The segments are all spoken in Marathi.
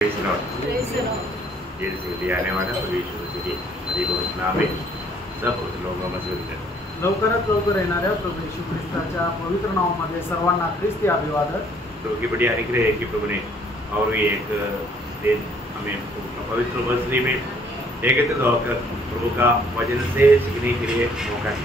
ये आने वाला प्रभु के हरी घोषणा में सब लोगों में लवकरात लवकर येणाऱ्या प्रभू येशू ख्रिस्ताच्या पवित्र नावामध्ये सर्वांना ख्रिस्ती अभिवादन। तो की बड़ी अनुग्रह है कि प्रभु ने और भी एक दिन हमें पवित्र वचन में एकत्रित होकर प्रभु का वचन से सीखने के लिए मौका है।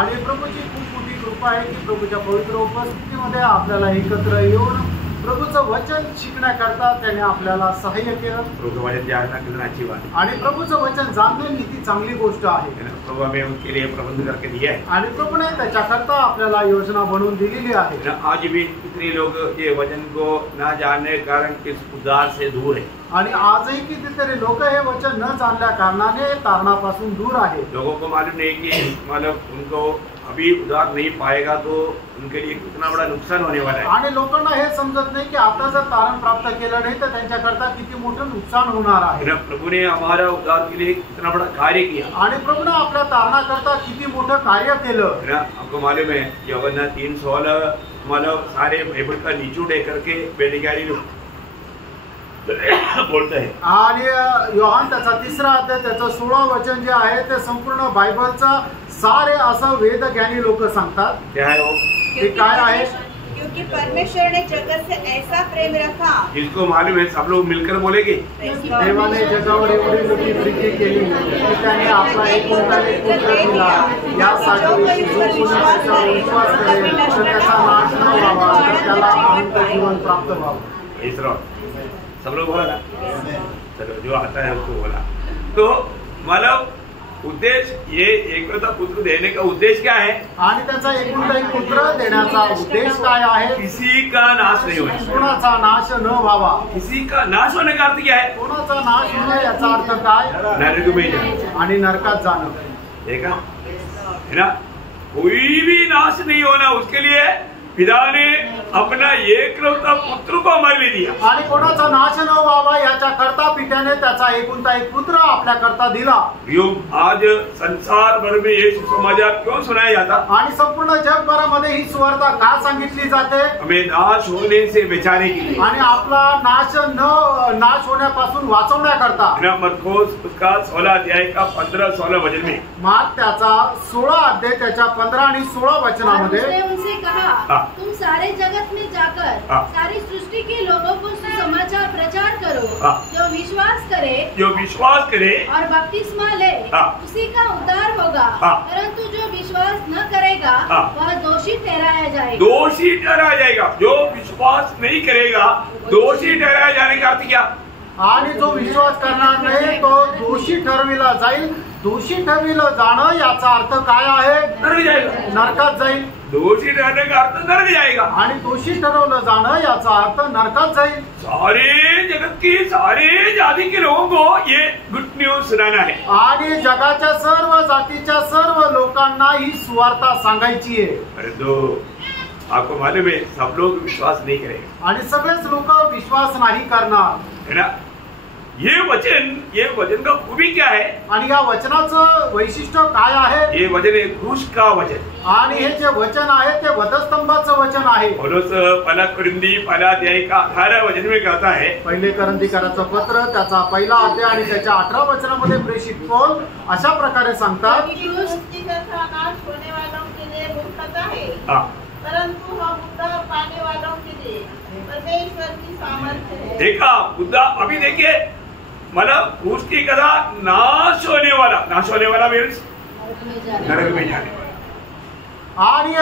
आणि प्रभूची खूप मोठी कृपा आहे की प्रभूच्या पवित्र उपस्थितीमध्ये आपल्याला एकत्र येऊन प्रभूचं वचन शिकण्याकरता त्याने आपल्याला सहाय्य केलं। प्रभु वचन जानना कितना अच्छी बात है आणि प्रभूचं वचन जाणणे किती चांगली गोष्ट आहे। प्रभु हमें उनके लिए प्रबंध करके दिया है आणि प्रभूने त्याच्याकरता आपल्याला योजना बनवून दिलेली आहे। आज भी कितने लोग ये वचन को ना जानने के कारण इस उद्धार से दूर है आणि आजही कितीतरी लोक हे वचन न जाणल्या कारणाने तारणापासून दूर आहे। लोगों को मालूम नहीं कि मतलब उनको अभी उद्धार नहीं पाएगा तो उनके लिए कितना बड़ा नुकसान होने वाला है। आणि लोकांना हे समजत नाही की आता जर तारण प्राप्त केलं नाही तर त्यांच्याकरता किती मोठं नुकसान होणार आहे। प्रभु ने हमारा उद्धार के लिए कितना बड़ा कार्य किया आणि प्रभूने आपल्या तारणाकरता किती मोठं कार्य केलं। आपको मालूम है यूहन्ना 3:16 मतलब सारे बाइबल का निचोड़ करके बेड़ीगारी बोलते हैं। आणि योहान त्याचा 3रा अध्याय त्याचं 16 वचन जे आहे ते संपूर्ण बायबलचा सारे असं वेदज्ञानी लोक सांगतात। क्या है वो? ते काय आहे? क्योंकि परमेश्वर ने जगत से ऐसा प्रेम रखा। इसको मालूम है सब लोग मिलकर बोलेंगे देवाने जगावर एवढी मोठी प्रीती केली की त्याने आपला एकुलता एक पुत्र दिला यासाठी जो कोणी त्याच्यावर विश्वास करेल तर त्याचा नाश न व्हावा तर त्याला अनंत जीवन प्राप्त व्हावं। इसरो सब लोग बोला चलो जो आता है उसको बोला। तो मतलब उद्देश्य ये एकलौता पुत्र देने का उद्देश्य क्या है? आणि त्याचा एकुलता एक पुत्र देण्याचा उद्देश काय आहे? किसी का नाश नहीं होना, कोणाचा नाश न व्हावा। किसी का नाश होने का अर्थ क्या है? कोणाचा नाश होणे याचा अर्थ काय? नरक में जाना आणि नरकात जाणं। देखा है ना, कोई भी नाश नहीं होना उसके लिए पिता ने अपना एकलौता पुत्र को हमारे लिए दिया। आणि कोणाचा नाश न व्हावा याच्या करता पित्याने त्याचा एकुलता एक पुत्र आपल्या करता दिला। आज संसार भर में ये सुसमाचार क्यों सुनाया जाता? आणि संपूर्ण जगभरामध्ये ही सुवार्ता का सांगितली जाते? हमें नाश होने से बचाने के लिए आणि आपला नाश होण्यापासून वाचवण्याकरता। मरकुस उसका 16 अध्याय का 15-16 वचन में मार्क त्याचा 16 अध्याय त्याच्या 15 आणि 16 वचनामध्ये उनसे कहा तुम सारे जगत में जाकर सारी सृष्टि के लोगों को सुसमाचार प्रचार करो। जो विश्वास करे और बपतिस्मा ले उसी का उद्धार होगा, परंतु जो विश्वास न करेगा वह दोषी ठहराया जाएगा। दोषी ठहराया जाएगा। जो विश्वास नहीं करेगा दोषी ठहराया जाने का अर्थ क्या? आणि जो विश्वास करणार नाही तो दोषी ठरविला जाईल। दोषी ठरविलं जाणं याचा अर्थ काय आहे? नरक जाएगा, नरकात जाईल। दोषी ठहरने का अर्थ नरक जाएगा आणि दोषी ठरवलं जाणं याचा अर्थ नरकात जाईल। सारे जगत की सारे जाति के लोगों को ये गुड न्यूज सुनाना है आणि जगाच्या सर्व जातीच्या सर्व लोकांना ही सुवार्ता सांगायची आहे। परंतु आपको मालूम है सब लोग विश्वास नहीं करेंगे आणि सगळेच लोक विश्वास नाही करणार है ना। ये वचन का खूबी क्या है? आणि या वचनाचं वैशिष्ट्य काय आहे? ये वचन है क्रूस का वचन। आणि हे जे वचन आहे ते वधस्तंभाचं वचन आहे। पौलुस पहला कुरिन्थी पहला अध्याय का 18 वचन में कहता है, पहिले करंथीकराचं पत्र त्याचा 1ला अध्याय आणि त्याच्या 18 वचनामध्ये प्रेषित पौल अशा प्रकारे सांगतात नाश होने वालों के लिए मूर्खता है, परंतु हम उद्धार पाने वालों के लिए परमेश्वर की सामर्थ्य है। देखा बुद्धा अभी देखिए मतलब क्रूस की कथा नाश होने वाला मीन्स नरक में जाने वाला। आणि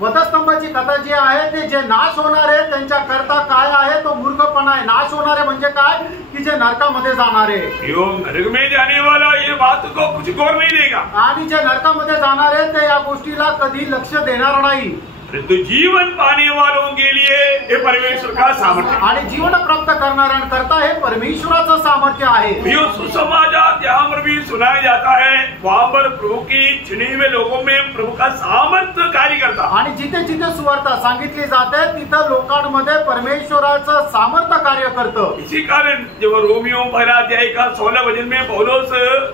वधस्तंभाची कथा जी आहे ते जे नाश होणार आहे त्यांच्या करता काय आहे तो मूर्खपणा आहे। नाश होणारे म्हणजे काय की जे नरकामध्ये जाणार आहे। यो नरक में जाने वाला ये बात को कुछ गौर नहीं देगा आणि जे नरकामध्ये जाणार आहे ते या गोष्टीला कधी लक्ष देणार नाही। परंतु जीवन पाने वालों के लिए ये परमेश्वर का सामर्थ्य आणि जीवन प्राप्त करणाऱ्यांकरता हे परमेश्वराचं सामर्थ्य आहे। यो सुसमाचार जहाँ पर भी सुनाया जाता है वहाँ पर प्रभु की चुने हुए लोगों में प्रभु का सामर्थ्य कार्य करता। आणि जिथे जिथे सुवार्ता सांगितली जाते तिथं लोकांमध्ये परमेश्वराचं सामर्थ्य कार्य करतं। इसी कारण जब रोमियो पहला अध्याय का 16 वचन में पौलुस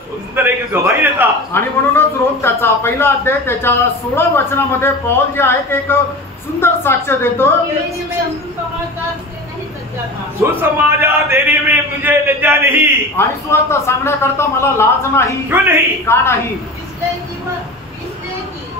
सुंदर एक गवाही देता आणि म्हणूनच रोम त्याचा 1ला अध्याय त्याच्या 16 वचनामध्ये पौल जे आहे ते एक सुंदर साक्ष देतो। समाचार से नहीं सच्चा था। सुसमाचार देने में आणि सुवार्ता सांगण्याकरता मला लाज नाही. क्यों नहीं? का नाही? इसलिए कि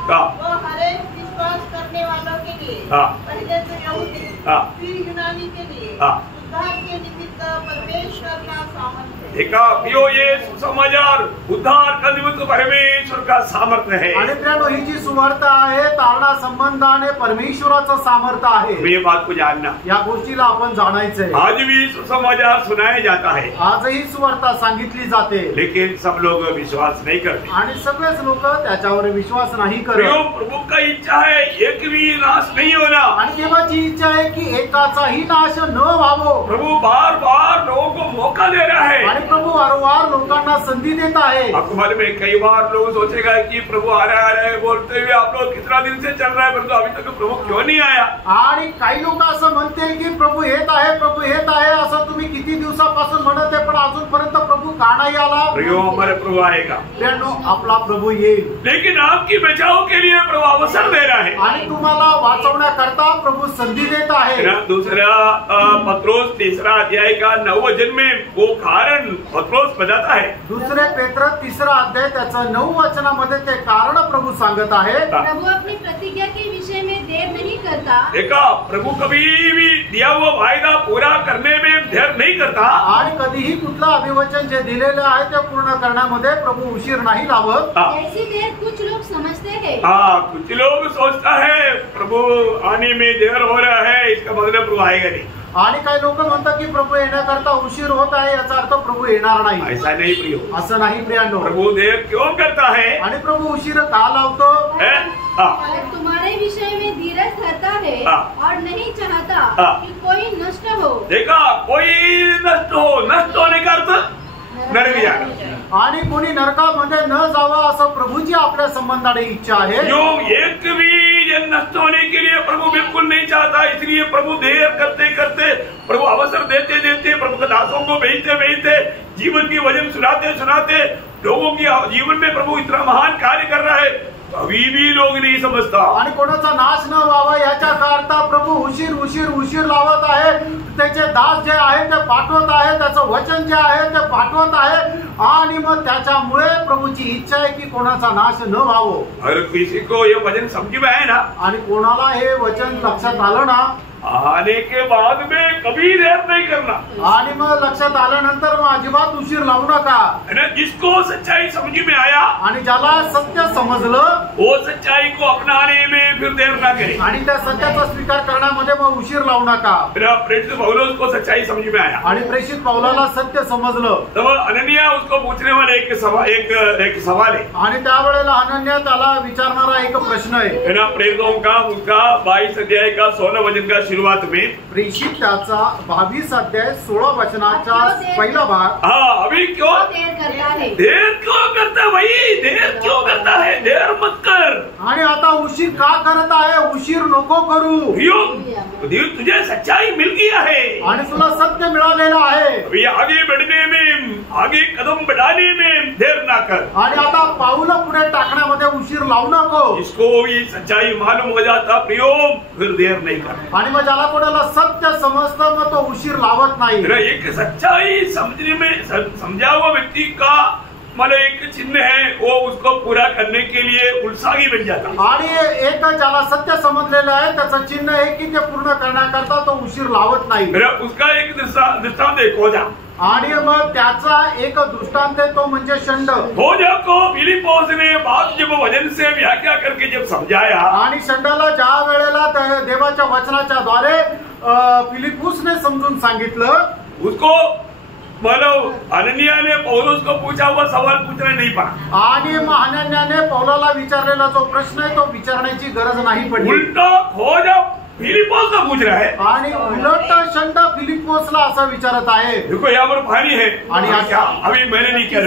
हाँ। वो हर एक विश्वास करने वालों के लिए, हाँ। पहले तो यहूदी, हाँ। फिर यूनानी के लिए हाँ। उद्धार के निमित्त परमेश्वर का सामर्थ्य है. देखा प्रियो, ये सुसमाचार उद्धार का निमित्त परमेश्वर का सामर्थ्य है. आणि प्रियानो, ही जी सुवार्ता आहे तारणा संबंधाने परमेश्वराचं सामर्थ्य आहे. ये बात को जानना, या गोष्टीला आपण जाणायचंय. आज भी सुसमाचार सुनाया जाता है, आजही सुवार्ता सांगितली जाते, लेकिन सब लोग विश्वास नहीं करते. आणि सगळेच लोक त्याच्यावर विश्वास नाही प्रियो, करत. प्रभु का इच्छा है एक भी नाश नहीं होना. आणि देवाची इच्छा आहे की एकाचाही नाश न व्हावो. प्रभु बार बार लोगों को मौका दे रहा है. आणि प्रभू वारंवार लोकांना संधी देत आहे. आपको मालूम है, कई बार लोग सोचेगा कि प्रभु आ रहा है बोलते हुए आप लोग कितना दिन से चल रहा है, परंतु अभी तक प्रभु क्यों नहीं आया? आणि काही लोक असं म्हणतील की प्रभू येत आहे, प्रभू येत आहे, असं तुम्ही किती दिवसापासून म्हणत आहे, पण अजूनपर्यंत प्रभू का नाही आला? प्रियो, हमारे प्रभु आएगा. प्रियानो, आपला प्रभू येईल. लेकिन आपकी बचाव के लिए प्रभु अवसर दे रहा है. आणि तुम्हाला वाचवण्याकरता प्रभू संधी देत आहे. दूसरा पत्रोस 3 अध्याय का 9 वचन में वो कारण पत्रोस बताता है. दुसरे पेत्र 3 अध्याय त्याचं 9 वचनामध्ये ते कारण प्रभू सांगत आहे. प्रभु अपनी प्रतिज्ञा के विषय में देर नहीं करता. देखा, प्रभु कभी भी दिया हुआ वायदा पूरा करने में देर नहीं करता. आणि कधीही कुठलं अभिवचन जे दिलेलं आहे ते पूर्ण करण्यामध्ये प्रभू उशीर नाही लावत. ऐसी देर कुछ लोग समझते हैं. कुछ लोग सोचता है प्रभु आने में देर हो रहा है, इसका मतलब प्रभु आएगा नहीं. आणि काही लोक म्हणतात की प्रभू येण्याकरता उशीर होत आहे, याचा अर्थ प्रभू येणार नाही. ऐसा नहीं प्रियो. असं नाही प्रियांनो. प्रभु देर क्यों करता है? आणि प्रभू उशीर का लावतो? और तुम्हारे विषय में धीरज धरता है और नहीं चाहता कि कोई नष्ट हो. देखा, कोई नष्ट होने का अर्थ नरक जाना. आणि कोणी नरकामध्ये न जावं असं प्रभूची आपल्या संबंधाने इच्छा आहे. जो एक भी जन नष्ट होने के लिए प्रभु बिल्कुल नहीं चाहता. इसलिए प्रभु देर करते करते, प्रभु अवसर देते देते, प्रभु के दासों को भेजते भेजते, जीवन की वजन सुनाते सुनाते लोगों की जीवन में प्रभु इतना महान कार्य कर रहा है, अभी भी लोग नहीं समझता. आणि कोणाचा नाश न व्हावा याच्या करता प्रभू उशीर उशीर उशीर लावत आहे. त्याचे दास जे आहे ते पाठवत आहे, त्याचं वचन जे आहे ते पाठवत आहे, आणि मग त्याच्यामुळे प्रभूची इच्छा आहे की कोणाचा नाश न व्हावो. अगर किसी को ये वचन समझ में आए ना, आणि कोणाला हे वचन लक्षात आलं ना, आने के बाद में कभी देर नहीं करना. आणि मग लक्षात आल्यानंतर मग अजिबात उशीर लावू नका. जिसको सच्चाई समझ में आया, आणि ज्याला सत्य समजलं, वो सच्चाई को अपनाने में फिर देर ना करे. आणि त्या सत्याचा स्वीकार करण्यामध्ये मग उशीर लावू नका. प्रेषित पौलुस को सच्चाई समझ में आया, आणि प्रेषित पौलाला सत्य समजलं. तब अनन्या उसको पूछने वाले एक सवाल है. आणि त्यावेळेला अनन्या त्याला विचारणारा एक प्रश्न आहे. प्रेरितों का उसका 22 अध्याय का 16 वचन का शुरुआत में, प्रेषित त्याचा 22 अध्याय 16 वचनाचा पहिला भाग. अभी क्यों देर करता है? देर क्यों करता भाई? देर क्यों करता है? देर मत कर. आणि आता उशीर का करत आहे? उशीर नको करू. तुझे सच्चाई मिल गया है आणि तुला सत्य मिळालेलं आहे. अभी आगे बढ़ने में, आगे कदम बढ़ाने में देर ना कर. आणि आता पाऊलं पुढे टाकण्यामध्ये उशीर लावू नको. जिसको ये सच्चाई मालूम हो जाता प्रियो, फिर देर नहीं कर. आणि मग ज्याला कोणाला सत्य समजतं मग तो उशीर लावत नाही. एक सच्चाई समझने में समझा हुआ व्यक्ति का मतलब एक चिन्ह है, वो उसको पूरा करने के लिए उत्साही बन जाता. आणि एक ज्याला सत्य समजलेलं आहे त्याचं चिन्ह आहे की ते पूर्ण करण्याकरता तो उशीर लावत नाही. उसका एक दृष्टांत है खोजा. आणि मग त्याचा एक दृष्टांत आहे तो म्हणजे षंड. खोजा को फिलिपोस ने बात जब वचन से व्याख्या करके जब समझाया, आणि षंडाला ज्या वेळेला देवाच्या वचनाच्या द्वारे फिलिपुसने समजून सांगितलं, उसको मतलब अनन्या ने पौलुस को पूछा हुआ सवाल पूछना नहीं पड़ा. आणि मग अनन्याने पौलाला विचारलेला जो प्रश्न आहे तो विचारण्याची गरज नाही पडली. उलटा खोजा फिलिपोस का पूछ रहा है. आणि उलट षंड फिलिपोसला असं विचारत आहे. देखो यहाँ पर पानी है, आणि अभी मैंने नहीं किया.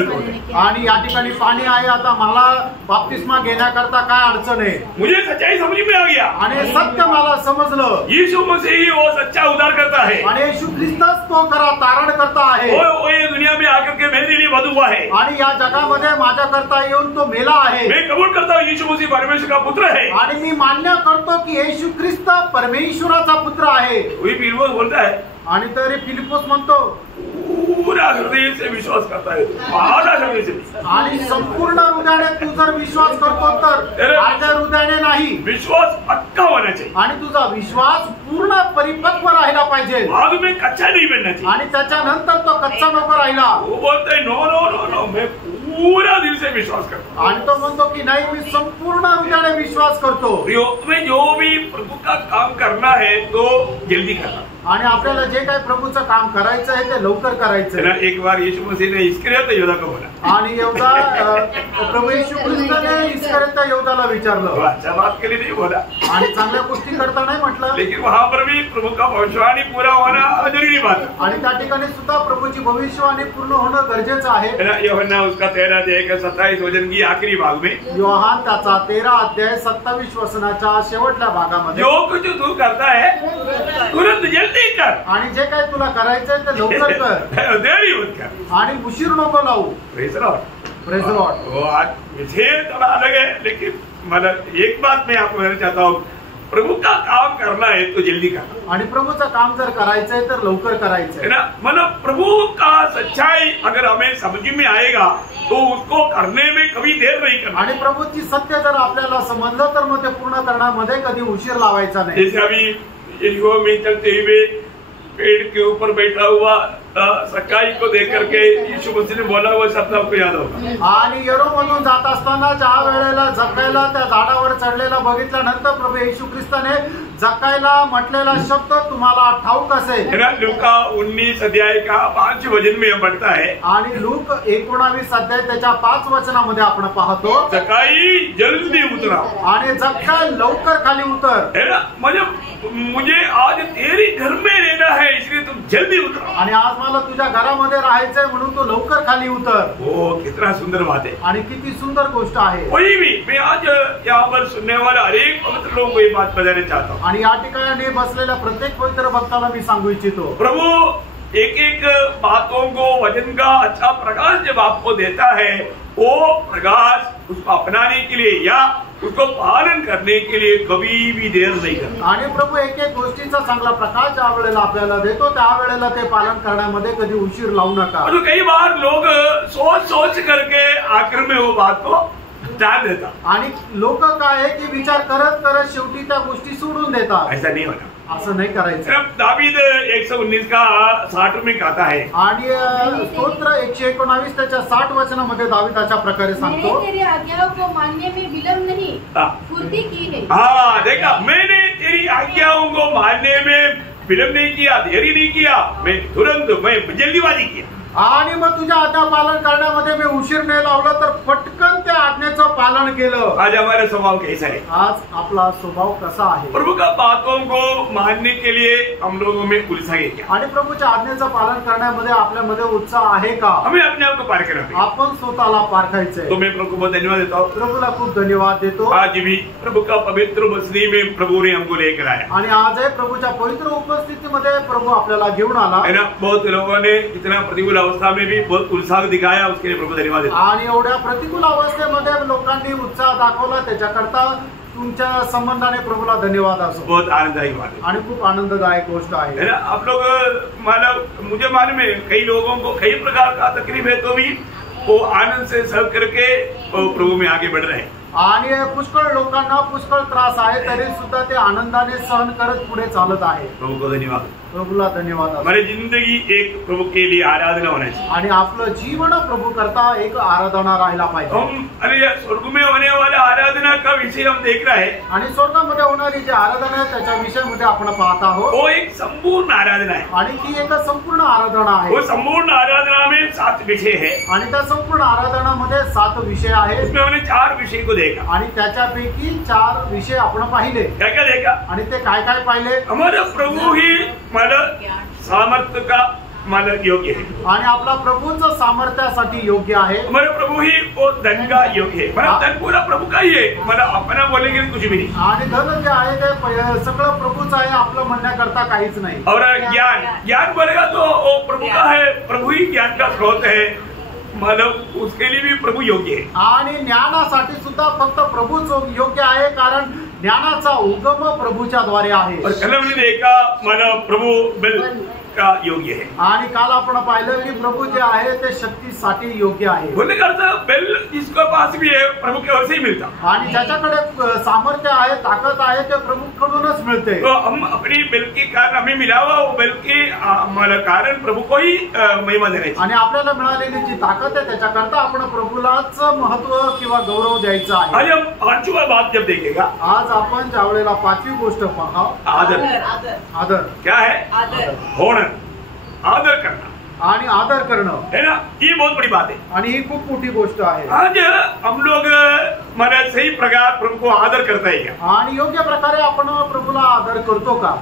आणि या ठिकाणी पाणी आहे, आता मला बाप्तिस्मा घेण्याकरता काय अडचण आहे? मुझे सच्चाई समझ में आ गया. आणि सत्य मला समजलं. यीशु मसीह ही वो सच्चा उद्धार करता है. आणि येशू ख्रिस्तच तो खरा तारण करता आहे. वो ये दुनिया में आकर के मेरे लिए वध हुआ है. आणि या जगामध्ये माझ्याकरता येऊन तो मेला आहे. मैं कबूल करता हूँ यीशु मसीह परमेश्वर का पुत्र है. आणि मी मान्य करतो की येशू ख्रिस्त परमेश्वराचा पुत्र आहे. वही फिलिपोस बोलता है. आणि तरी फिलिपोस म्हणतो, पूरा हृदय से विश्वास करता है, आधा हृदय से, आणि संपूर्ण हृदयाने तू जर विश्वास करतो तर आधा हृदयाने नाही, विश्वास पक्का होना चाहिए आणि तुझा विश्वास पूर्ण परिपक्व राहिला पाहिजे, बाद में कच्चा नहीं बनना चाहिए। आणि त्याच्यानंतर तो कच्चा नको राहिला। वो बोलते नो नो नो नो, मैं पूरा दिल से विश्वास करता हूँ, आणि तो म्हणतो की नाही मी संपूर्ण हृदयाने विश्वास करतो। में जो भी प्रभु का काम करना है तो जल्दी करना, आणि आपल्याला जे काही प्रभूचं काम करायचं आहे ते लवकर करायचं आहे। एक बार यीशु मसीह ने इस्करियोत यहूदा को बोला, आणि यहूदा प्रभू येशू ख्रिस्ताने इस्करियोत यहूदाला विचारलं, अच्छा बात के लिए नहीं बोला, आणि चांगल्या गोष्टी करता नाही म्हटलं, लेकिन वहां पर भी प्रभु का भविष्यवाणी पूरा होना जरूरी बात है, आणि त्या ठिकाणी सुद्धा प्रभूची भविष्यवाणी पूर्ण होणं गरजेचं आहे। यूहन्ना उसका 13 अध्याय 27 वचन की आखिरी भाग में, योहान त्याचा 13 अध्याय 27 वचनाच्या शेवटल्या भागामध्ये, जो कुछ तू करता है तुरंत जल्दी कर, आणि जे काही तुला करायचंय ते लवकर कर, देरी मत कर, आणि उशीर नको लावू। Praise Lord, praise Lord. वो आज विषय थोड़ा अलग है, लेकिन मतलब एक बात मैं आपको कहना चाहता हूँ, प्रभु का काम करना है तो जल्दी करना, आणि प्रभूचं काम जर करायचंय तर लवकर करायचंय, है ना। मतलब प्रभु का सच्चाई अगर हमें समझ में आएगा तो उसको करने में कभी देर नहीं करना, आणि प्रभूची सत्य जर आपल्याला समजलं तर मग ते पूर्ण करण्यामध्ये कधी उशीर लावायचा नाही। जैसे अभी यरीहो में चलते हुए पेड़ के ऊपर बैठा हुआ सकाई को देख करके यीशु मसीह ने बोला हुआ शब्द आपको याद होगा, आणि यरीहोमधून जात असताना ज्या वेळेला जक्कायला त्या झाडावर चढलेला बघितल्यानंतर प्रभू येशू ख्रिस्ताने जक्कायला म्हटलेला शब्द तुम्हाला ठाऊक असेल, लूका 19 अध्याय का 5 वचन में पढ़ता है, आणि लूक 19 अध्याय त्याच्या 5 वचनामध्ये आपण पाहतो, जक्काई जल्दी उतरा, आणि जक्काय लवकर खाली उतर, है ना। मुझे आज तेरी घर में रहना है इसलिए तुम जल्दी उतरो, आणि आज मला तुझ्या घरामध्ये राहायचंय म्हणून तू लवकर खाली उतर। वो कितना सुंदर बात है, आणि किती सुंदर गोष्ट आहे। कोई भी, मैं आज यहाँ पर सुनने वाले अनेक पवित्र लोगों को ये बात बताना चाहता हूँ, आणि या ठिकाणी बसलेल्या प्रत्येक पवित्र भक्ताला मी सांगू इच्छितो, प्रभु एक एक बातों को वचन का अच्छा प्रकाश जब आपको देता है, वो प्रकाश उसको अपनाने के लिए या उसको पालन करने के लिए कभी भी देर नहीं करता, आणि प्रभू एक एक गोष्टीचा चांगला प्रकाश ज्या वेळेला आपल्याला देतो त्यावेळेला ते पालन करण्यामध्ये कधी उशीर लावू नका। तो कई बार लोग सोच सोच करके आखिर में वो बात को टाल देता, आणि लोक काय आहे की विचार करत करत शेवटी त्या गोष्टी सोडून देतात, ऐसा नहीं होना। असं नाही करायचं। दावीद 119 का 60 में कहता है, आणि स्तोत्र 119 त्याच्या 60 वचनामध्ये दावीद अशा प्रकारे सांगतो, तेरी आज्ञाओं को मानने में विलंब नहीं, फुर्ती की है। हाँ देखा, मैंने तेरी आज्ञाओं को मानने में विलंब नहीं किया, देरी नहीं किया, मैं तुरंत मैं जल्दीबाजी किया, आणि मग तुझ्या आज्ञा पालन करण्यामध्ये मी उशीर नाही लावला तर पटकन त्या आज्ञेचं पालन केलं। आज हमारा स्वभाव कैसा है, आज आपला स्वभाव कसा आहे, प्रभु का बातों को मानने के लिए हम लोगों में उत्साह है क्या, आणि प्रभूच्या आज्ञेचं पालन करण्यामध्ये आपल्यामध्ये उत्साह आहे का, हमें अपने आप को पार करना, आपण स्वतःला पारखायचंय। तो मैं प्रभु को बहुत धन्यवाद देता हूँ, प्रभूला खूप धन्यवाद देतो। आज भी प्रभु का पवित्र बसनी में प्रभु ने हमको लेकर आया, आणि आजही प्रभूच्या पवित्र उपस्थितीमध्ये प्रभू आपल्याला घेऊन आला, है ना। बहुत लोगों ने इतना प्रतिकूल अवस्था में भी बहुत उत्साह दिखाया, उसके लिए प्रभु धन्यवाद देता हूं। आणि एवढ्या प्रतिकूल अवस्थेमध्ये लोकांनी उत्साह दाखवला त्याच्याकरता तुमच्या संबंधाने प्रभूला धन्यवाद असो। बहुत आनंददायी बात है, आणि खूप आनंददायक गोष्ट आहे, है ना। आप लोग मुझे मालूम है कई लोगों को कई प्रकार का तकलीफ है, तो भी वो आनंद से सर्व करके प्रभु में आगे बढ़ रहे हैं, आणि पुष्कळ लोकांना पुष्कळ त्रास आहे तरी सुद्धा ते आनंदाने सहन करत पुढे चालत आहे। प्रभु को धन्यवाद, प्रभूला धन्यवाद। हमारी जिंदगी एक प्रभु के लिए आराधना होना चाहिए, आणि आपलं जीवन प्रभु करता एक आराधना राहिला पाहिजे। हम अरे स्वर्ग में होने वाला आराधना का विषय हम देख रहे हैं, आणि स्वर्गामध्ये होणारी जी आराधना आहे त्याच्या विषयामध्ये आपण पाहत आहोत, वो एक संपूर्ण आराधना है, आणि ती एक संपूर्ण आराधना आहे। वो संपूर्ण आराधना में 7 विषय है, आणि त्या संपूर्ण आराधनामध्ये 7 विषय आहेत, उसमें हमने 4 विषय को देखा, आणि त्याच्यापैकी 4 विषय आपण पाहिले। क्या क्या देखा, आणि ते काय काय पाहिले, हमारा प्रभु ही माला सामर्थ्य का माला योग्य है, आणि आपला प्रभूचं सामर्थ्यासाठी योग्य आहे, हमारा प्रभु ही वो धन का योग्य है, मतलब धन पूरा प्रभु का ही है, मतलब अपना बोलेंगे कुछ भी नहीं, आणि धन जे आहे ते सगळं प्रभूच आहे, आपलं म्हणण्याकरता काहीच नाही। और ज्ञान बोलेगा तो वो प्रभु का है, प्रभु ही ज्ञान का स्रोत है, मतलब उसके लिए भी प्रभु योग्य है, आणि ज्ञानासाठी सुद्धा फक्त प्रभूच योग्य आहे, कारण ज्ञानाचा उगम प्रभूच्या द्वारे आहे। और कल हमने देखा मतलब प्रभु का योग्य है। आणि काल आपण पाहिलं की प्रभु जे आहे ते शक्तीसाठी योग्य आहे। बोलने का अर्थ बेल जिसके पास भी है प्रभु के ओर से ही मिलता, आणि ज्याच्याकडे सामर्थ्य आहे ताकद आहे ते प्रभूकडूनच मिळते। तो हम अपनी बेल के कारण हमें मिला हुआ वो बेल के कारण प्रभु को ही महिमा देण्याची, आणि आपल्याला मिळालेली जी ताकद आहे त्याच्याकरता आपण प्रभूलाच महत्व किंवा गौरव द्यायचा आहे। आज हम पांचवा बात जब देखेगा, आज आपण ज्या वेळेला पाचवी गोष्ट पहा, आदर। आदर क्या है? आदर, होना, आदर करना आणि आदर करणं है ना, ये बहुत बड़ी बात है। आणि ही खूप मोठी गोष्ट आहे। आज हम लोग माने सही प्रकार प्रभु को आदर करता है क्या? आणि योग्य प्रकारे आपण प्रभूला आदर करतो का?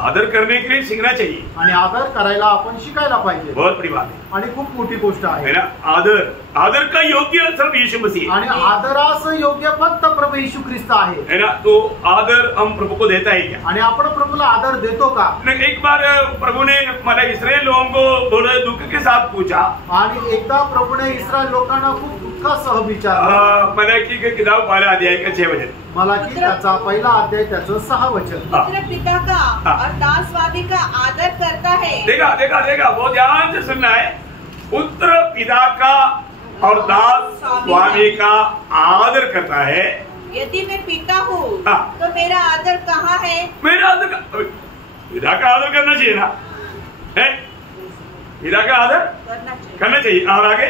आदर करने के लिए सीखना चाहिए, आणि आदर करायला आपण शिकायला पाहिजे। बहुत बड़ी बात है आणि खूप मोठी गोष्ट आहे है ना। आदर, आदर का योग्य सिर्फ यीशु मसीह आणि आदरास योग्य फक्त प्रभू येशू ख्रिस्त आहे, है ना। तो आदर हम प्रभु को देता है क्या? आणि आपण प्रभूला आदर देतो का? एक बार प्रभु ने माने इस्राएल लोगों को थोड़े दुख के साथ पूछा, आणि एकदा प्रभूने इस्रायल लोकांना खूप दुःखासह विचारलं। मला की किताब 12 अध्याय का 6 वचन, मला की त्याचा पहिला अध्याय त्याचं 6 वचन, पुत्र पिता का और दास स्वामी का आदर करता है। देखा देखा देखा, बहुत ध्यान से सुनना है। पुत्र पिता का और दास स्वामी का आदर करता है। यदि मैं पिता हूँ हाँ। तो मेरा आदर कहाँ है? मेरा आदर पिता का आदर करना चाहिए ना, है? पिता का आदर करना चाहिए। और आगे,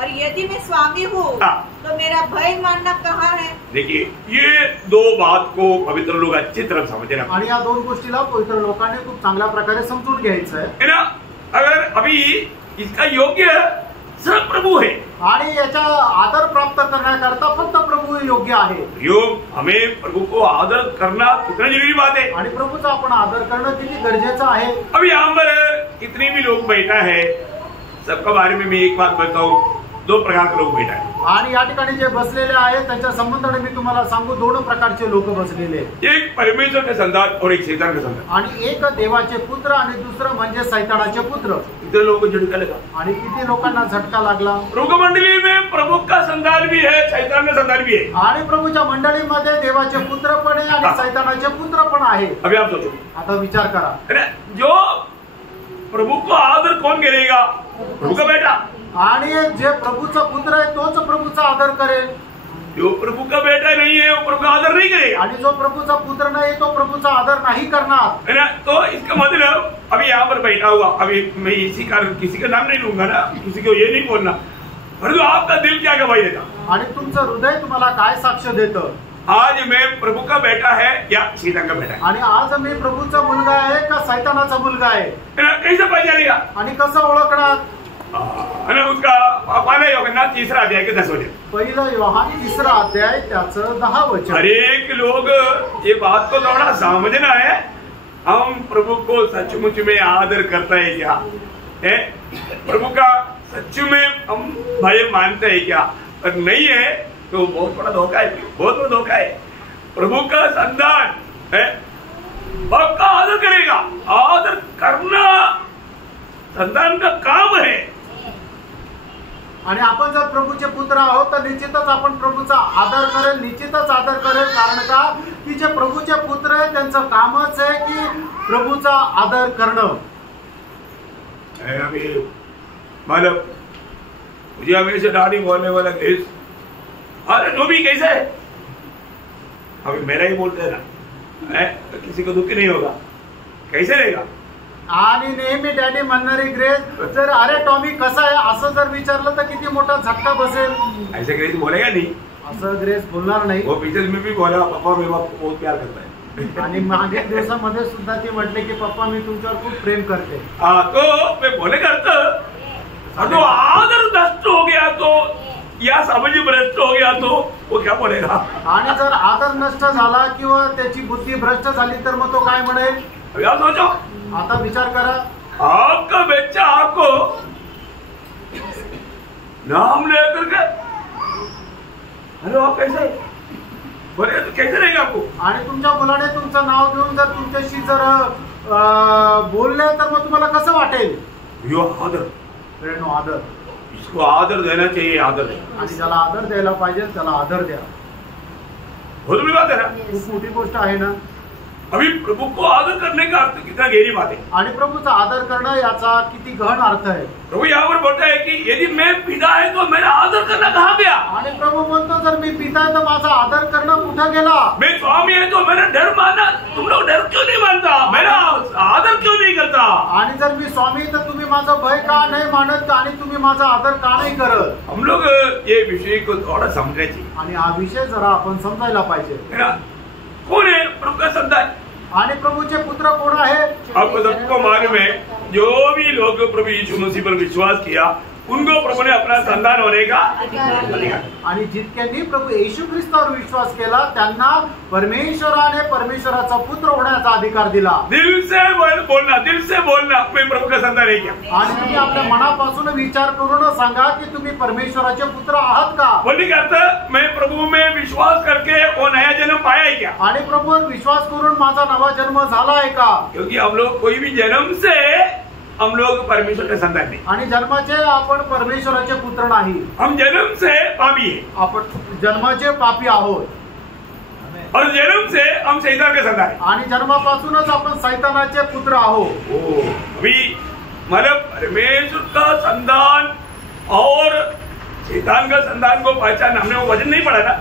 और यदि मैं स्वामी हूँ हाँ। तो मेरा भय मानना कहाँ है? देखिए, ये दो बात को पवित्र लोग अच्छी तरह समझ रहे आणि या दोन गोष्टीला पवित्र लोकांनी खूप चांगल्या प्रकारे समजून घ्यायचं है ना। अगर अभी इसका योग्य सिर्फ प्रभु है, आणि याचा आदर प्राप्त करण्याकरता फक्त प्रभू योग्य आहे। योग हमें प्रभु को आदर करना कितना जरूरी बात है, आणि प्रभूचा आपण आदर करणं किती गरजेचं आहे। अब यहाँ पर कितने भी लोग बैठा है, सबका बारे में मैं एक बात बताऊं, दो प्रकार के लोग बैठा है। आणि या ठिकाणी जे बसलेले आहेत त्यांच्या संबंधाने मी तुम्हाला सांगू, दोन प्रकारचे लोक बसलेले, एक परमेश्वर के संतान और एक शैतान के संतान, आणि एक देवाचे पुत्र आणि दुसरं म्हणजे सैतानाचे पुत्र। इतने लोगों को झटका लगा, आणि किती लोकांना झटका लागला। प्रभु मंडली में प्रभु का संतान भी है, शैतान का संतान भी है। आणि प्रभूच्या मंडळीमध्ये देवाचे पुत्र पण आहे आणि सैतानाचे पुत्र पण आहे। अभी आप सोचो, आता विचार करा, जो प्रभु को आदर कौन करेगा? प्रभु का बेटा। आणि जे प्रभूचा पुत्र आहे तोच प्रभूचा आदर करेल। जो प्रभु का बेटा नहीं है वो प्रभु का आदर नहीं करेगा, आणि जो प्रभूचा पुत्र नाही तो प्रभूचा आदर नाही करणार, है ना। तो इसका मतलब अभी यहाँ पर बैठा हुआ, अभी मैं इसी कारण किसी का नाम नहीं लूंगा ना, किसी को ये नहीं बोलना, परंतु आपका दिल क्या गवाही देता? आणि तुमचं हृदय तुम्हाला काय साक्ष देतं? आज मैं प्रभु का बेटा है या शैतान का बेटा है, आणि आज मी प्रभूचा मुलगा आहे का सैतानाचा मुलगा आहे, है ना। कैसे पहचानेगा? आणि कसं ओळखणार? है ना। उसका पहला यूहन्ना 3 अध्याय के 10 वचन, पहिला योहान 3 अध्याय त्याचं 10 वचन। हर एक लोग ये बात को थोड़ा समझना है, हम प्रभु को सचमुच में आदर करता है क्या, है? प्रभु का सच में हम भय मानते हैं क्या? और नहीं है तो बहुत बड़ा धोखा है, बहुत बड़ा धोखा है। प्रभु का संतान है, पक्का आदर करेगा। आदर करना संतान का काम है। आणि आपण जर प्रभूचे पुत्र आहोत तर निश्चितच आपण प्रभूचा आदर करेल, निश्चितच आदर करेल। कारण का की जे प्रभूचे पुत्र आहे त्यांचं कामच आहे की प्रभूचा आदर करणं। अभी मतलब मुझे हमेशा दाढ़ी बोलने वाला केस, अरे जो भी कैसा है, अभी मेरा ही बोलते है ना, तो किसी को दुख नहीं होगा, कैसे रहेगा? आणि नेहमी डॅडी म्हणणारी ग्रेस, जर अरे टॉमी कसा आहे असं जर विचारलं तर किती मोठा झटका बसेल। ऐसे ग्रेस बोलेगा नहीं, असं ग्रेस बोलणार नाही। वो पिक्चर में भी बोला, पापा मेरे बाप को बहुत प्यार करता है। आणि मागील दिवसामध्ये सुद्धा ते म्हटले की पप्पा मी तुमच्यावर खूप प्रेम करते। तो मैं बोले करता, तो आदर नष्ट हो गया तो या समझ भ्रष्ट हो गया तो वो क्या बोलेगा? आणि जर आदर नष्ट झाला किंवा त्याची बुद्धी भ्रष्ट झाली तर मग तो काय म्हणेल? अभी आप सोचो, आता विचार करा, आपका बच्चा आपको नाम लेकर के, अरे आप कैसे बोले तो कैसे रहेगा आपको? आणि तुमच्या मुलाने तुमचं नाव घेऊन जर तुमच्याशी जर बोलले तर मग तुम्हाला कसं वाटेल? यो आदर, प्रेरणो आदर, इसको आदर देना चाहिए, आदर दे। आणि ज्याला आदर द्यायला पाहिजे त्याला आदर द्या। बहुत बड़ी बात है ना। खूप मोठी गोष्ट आहे ना। अभी प्रभु को आदर करने का अर्थ कितना गहरी बात है। आणि प्रभूचा आदर करणं याचा किती गहन अर्थ आहे। प्रभु यहाँ पर बोलता है कि यदि मैं पिता है तो मेरा आदर करना कहाँ गया। आणि प्रभू म्हणतो जर मी पिता आहे तर माझा आदर करणं कुठं गेला। मैं स्वामी है तो मेरा डर माना, तुम लोग डर क्यों नहीं मानता, मेरा आदर क्यों नहीं करता। आणि जर मी स्वामी तर तुम्ही माझा भय का नाही मानत आणि तुम्ही माझा आदर का नाही करत। हम लोग ये विषय को थोड़ा समझना चाहिए आणि हा विषय जरा आपण समजायला पाहिजे। कौन है प्रभु का संतान आणि प्रभूचे पुत्र कोण आहे। आपको सबको मालूम है, जो भी लोग प्रभु यीशु मसीह पर विश्वास किया उनको प्रभु ने अपना संतान होने का अधिकार। आणि जितक्यांनी प्रभू येशू ख्रिस्तावर विश्वास केला त्यांना परमेश्वराने परमेश्वराचा पुत्र होण्याचा अधिकार दिला। दिल से बोलना मैं प्रभु का संतान है क्या। आणि तुम्ही आपल्या मनापासून विचार करून सांगा की तुम्ही परमेश्वराचे पुत्र आहात का। बोलने का अर्थ मैं प्रभु में विश्वास करके वो नया जन्म पाया है क्या। आणि प्रभूवर विश्वास करून माझा नवा जन्म झाला आहे का। क्योंकि हम लोग कोई भी जन्म से हम लोग परमेश्वर के संतान नहीं। आणि जन्माचे आपण परमेश्वराचे पुत्र नाही, हम जन्म से पापी है। आपण जन्माचे पापी आहोत और जन्म से हम शैतान के संतान है। आणि जन्मापासूनच आपण शैतानाचे पुत्र आहोत। अभी मतलब परमेश्वर का संतान और शैतान का संतान को पहचान हमने वो वचन नहीं पढ़ा ना।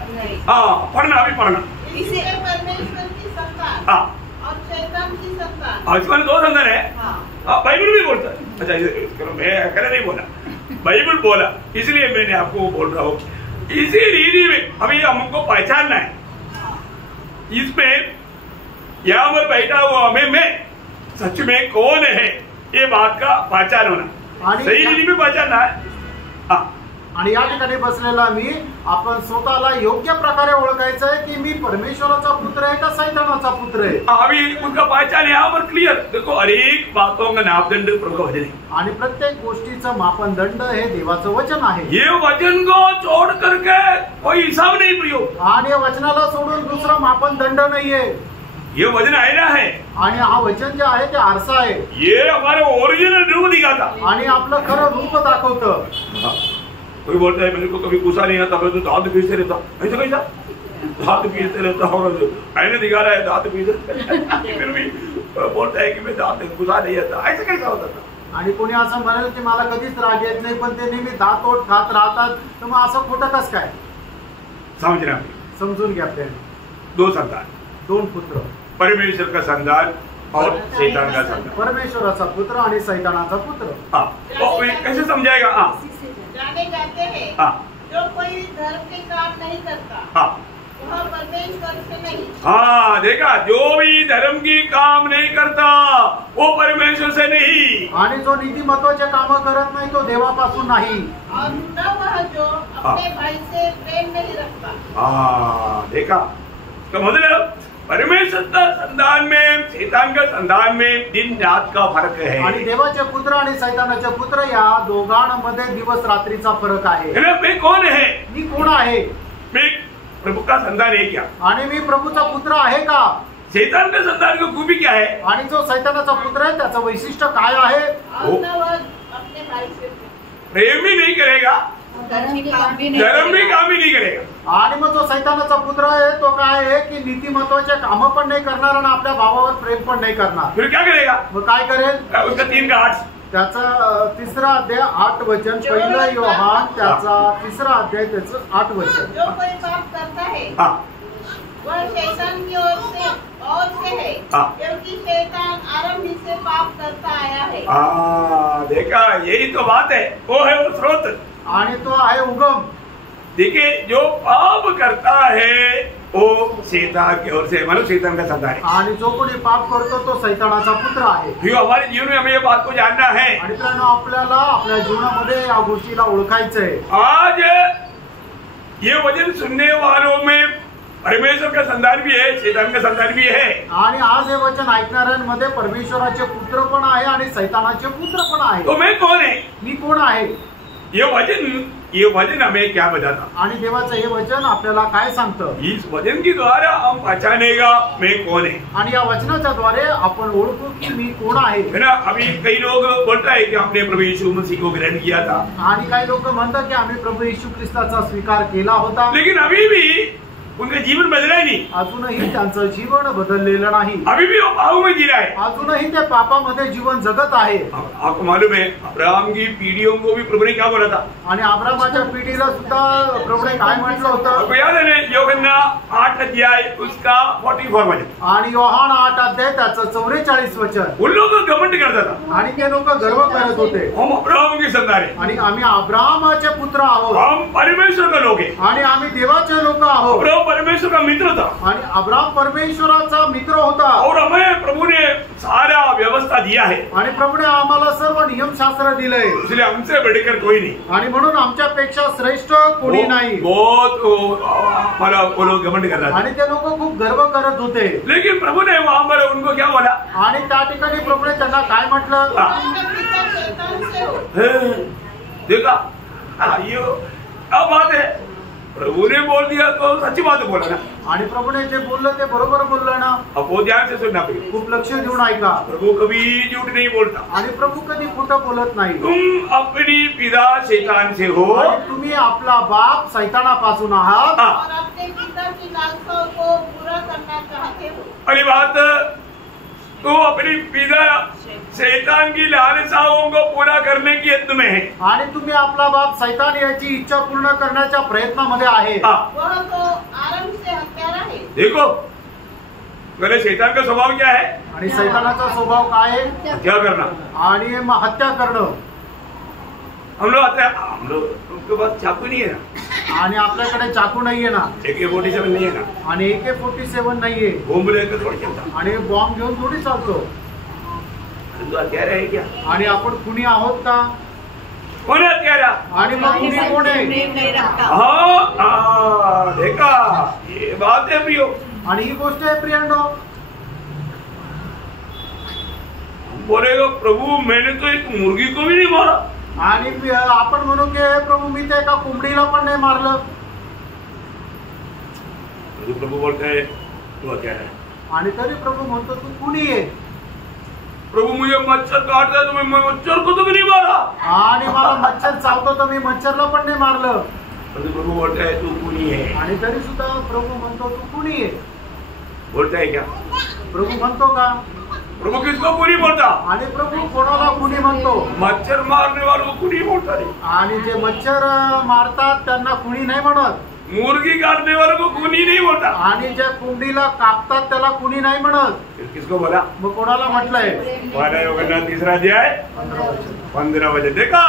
हाँ पढ़ना, अभी पढ़ना। इसलिए परमेश्वर की संतान हाँ और शैतान की संतान, इसमें दो संतान है। बाइबल भी बोलता है। अच्छा करो, मैं अकेले नहीं बोला, बाइबल बोला, इसलिए मैंने आपको बोल रहा हूँ। इसी रीति में अभी हमको पहचानना है। इसमें यहाँ पर बैठा हुआ मैं सच में कौन है ये बात का पहचान होना, सही रीति में पहचानना है। हाँ आणि या ठिकाणी बसलेला मी आपण स्वतःला योग्य प्रकारे ओळखायचं आहे की मी परमेश्वराचा पुत्र आहे का शैतानाचा पुत्र आहे। अभी उनका पहचान यहाँ पर क्लियर। देखो हर एक बातों का नापदंड प्रभु का वचन है आणि प्रत्येक गोष्टीचं मापदंड हे देवाचं वचन आहे। ये वचन को छोड़ करके कोई हिसाब नहीं प्रयोग। आणि या वचनाला सोडून दुसरा मापदंड नाहीये। ये वचन आईना है आणि हा वचन जे आहे ते आरसा आहे। ये हमारे ओरिजिनल रूप दिखाता आणि आपलं खरं रूप दाखवतं। कोई बोलता है मेरे को कभी गुस्सा नहीं आता, मैं तो दांत पीसते रहता। ऐसा कैसा दांत पीसते रहता और आईने दिखा रहा है दांत पीसते, फिर भी बोलता है कि मैं दांत गुस्सा नहीं आता। ऐसा कैसा होता था। आणि कोणी असं म्हणाल की मला कधीच राग येत नाही पण ते नेहमी दात ओठ खात राहतात, तर मग असं खोटं कसं काय। समझना, समजून घ्या फ्रेंड। दो संतान, दोन पुत्र, परमेश्वर का संतान और शैतान का संतान। परमेश्वराचा पुत्र आणि शैतानाचा पुत्र। हाँ कैसे समझाएगा। हाँ जाने जाते हैं जो कोई धर्म के काम नहीं करता वह परमेश्वर से नहीं। हाँ देखा, जो भी धर्म की काम नहीं करता वो परमेश्वर से नहीं। आणि जो नीतिमत्वाचे काम करत नाही तो देवापासून नाही। और न वह जो अपने भाई से प्रेम नहीं रखता। हाँ देखा, तो मतलब परमेश्वर का संतान में शैतान का संतान में दिन रात का फर्क है। आणि देवाचे पुत्र आणि शैतानाचे पुत्र या दोघांमध्ये दिवस रात्रीचा फरक आहे। मैं कौन है, मी कोण आहे। मैं प्रभु का संतान है क्या। आणि मी प्रभूचा पुत्र आहे का। शैतान का संतान की खूबी क्या है। आणि जो शैतानाचा पुत्र आहे त्याचं वैशिष्ट्य काय आहे। अपने भाई से प्रेम ही नहीं करेगा, धर्म भी काम ही नहीं करेगा। आणि मग जो शैतानाचा पुत्र आहे तो काय आहे की नीतिमत्वाचे काम पण नाही करणार आणि आपल्या भावावर प्रेम पण नाही करणार। फिर क्या करेगा, मग काय करेल। उसका 3:8 त्याचा तिसरा अध्याय 8 वचन, पहिला योहान त्याचा तिसरा अध्याय त्याचं 8 वचन। जो कोई पाप करता है वह शैतान की ओर से है, क्योंकि शैतान आरंभ ही से पाप करता आया है। देखा, यही तो बात है, वो है वो स्रोत आणि तो आहे उगम। देखिए जो पाप करता है वो शैतान की ओर से, मतलब शैतान का संतान है। आणि जो कोणी पाप करतो तो शैतानाचा पुत्र आहे। फिर हमारे जीवन में हमें ये बात को जानना है। आणि मित्रांनो आपल्याला आपल्या जीवनामध्ये या गोष्टीला ओळखायचं आहे। आज ये वचन सुनने वालों में परमेश्वर का संतान भी है, शैतान का संतान भी है। आणि आज हे वचन ऐकणाऱ्यांमध्ये परमेश्वराचे पुत्र पण आहे आणि शैतानाचे पुत्र पण आहे। तो मैं कौन है, मी कोण आहे। ये वचन हमें क्या बताता। आणि देवाचं हे वचन आपल्याला काय सांगतं। इस वचन के द्वारा हम पहचानेगा मैं कौन है। आणि या वचनाच्या द्वारे आपण ओळखू की मी कोण आहे। है ना, अभी कई लोग बोलता है कि हमने प्रभु यीशु मसीह को ग्रहण किया था। आणि काही लोक म्हणतात की आम्ही प्रभू येशू ख्रिस्ताचा स्वीकार केला होता। लेकिन अभी भी उनका जीवन बदला ही नहीं, अजूनही त्यांचं जीवन बदललेलं नाही, अभी भी वो पापों में जी रहा है। अजूनही ते पापामध्ये जीवन जगत आहे। आपको मालूम है अब्राहम की पीढ़ियों को भी प्रभु ने क्या बोला था? आणि अब्रामाच्या पिढीला सुद्धा प्रभूने काय म्हटलं होतं? आपको याद है ना, यूहन्ना 8 अध्याय उसका 44 वचन, आणि योहान 8 अध्याय त्याचं 44 वचन। उन लोगों को घमंड करता था, आणि ते लोक गर्व करत होते, हम अब्राहम के संतान हैं, आणि आम्ही अब्रामाचे पुत्र आहोत, हम परमेश्वर का लोग हैं, आणि आम्ही देवाचे लोक आहोत। अब्राहम परमेश्वर का मित्र था, आणि अब्राम परमेश्वराचा मित्र होता, और हमें प्रभु ने सारा व्यवस्था दिया है, आणि प्रभूने आम्हाला सर्व नियमशास्त्र दिले, इसलिए हमसे बढ़कर कोई नहीं। आणि म्हणून आमच्यापेक्षा श्रेष्ठ कोणी नाही। बहुत मला वो लोग घमंड कर रहा था, आणि ते लोक खूप गर्व करत होते, लेकिन प्रभु ने वहां पर उनको क्या बोला? आणि त्या ठिकाणी प्रभूने त्यांना काय म्हटलं? अपने पिता शैतान से हो। देखा, ये क्या बात है, प्रभु ने बोल दिया तो सच्ची बात बोला ना। आणि प्रभूने जे बोललं ते बरोबर बोललं ना। अब वो ध्यान से सुनना पड़ेगा, खूप लक्ष देऊन ऐका, प्रभु कभी झूठ नहीं बोलता। आणि प्रभू कधी खोटं बोलत नाही। तुम अपनी पिता शैतान से हो, आणि तुम्ही आपला बाप सैतानापासून आहात, और अपने पिता की लालसाओं को पूरा करना चाहते हो। अरे बात, तो अपनी पिता शैतान की लालसाओं को पूरा करने की यत्न में है, आणि तुम्ही आपला बाप सैतान याची इच्छा पूर्ण करण्याच्या प्रयत्नामध्ये आहे। वह तो आरंभ से हत्यारा है। देखो पहले शैतान का स्वभाव क्या है? आणि सैतानाचा स्वभाव काय आहे? क्या करना, आणि मग हत्या करणं। हम लोग उनके पास चाकू नहीं है ना, आणि आपल्याकडे चाकू नाहीये ना, AK-47 नहीं है ना, आणि AK-47 नाहीये, बॉम्ब लेकर थोड़ी चलता, आणि बॉम्ब घेऊन थोडी चालतो। तो हत्यारा है क्या? आणि आपण कुणी आहोत का? कौन है हत्यारा? आणि मग कुणी कोण आहे? प्रेम नहीं रखता। हाँ, देखा, ये बात है प्रियो। आणि ही गोष्ट आहे प्रियांनो, बोलेगा प्रभु मैंने तो एक मुर्गी को भी नहीं मारा, आणि आपण म्हणू की हे प्रभू मी त्या एका कोंबडीला पण नाही मारलं। प्रभु बोलते है तू हत्यारा है। आणि तरी प्रभू म्हणतो तू कुणी आहे? प्रभु मुझे मच्छर काटता है तो मैं मच्छर को तो भी नहीं मारा, आणि मला मच्छर चावतो तर मी मच्छरला पण नाही मारलं। प्रभु बोलता है तू कुनी है, आणि तरी सुद्धा प्रभू म्हणतो तू कुणी आहे? बोलता है क्या? प्रभू म्हणतो का? प्रभु किसको कुनी बोलता? आणि प्रभू कोणाला कुणी म्हणतो? मच्छर मारने वालों को कुनी बोलता है, आणि जे मच्छर मारतात त्यांना कुणी नाही म्हणत, मुर्गी काटने वालों को कुनी नहीं बोलता, आणि ज्या कोंबडीला कापतात त्याला कुणी नाही म्हणत। फिर किसको बोला? मग कोणाला म्हटलंय? वाला यूहन्ना 3 अध्याय 15 वचन, देखा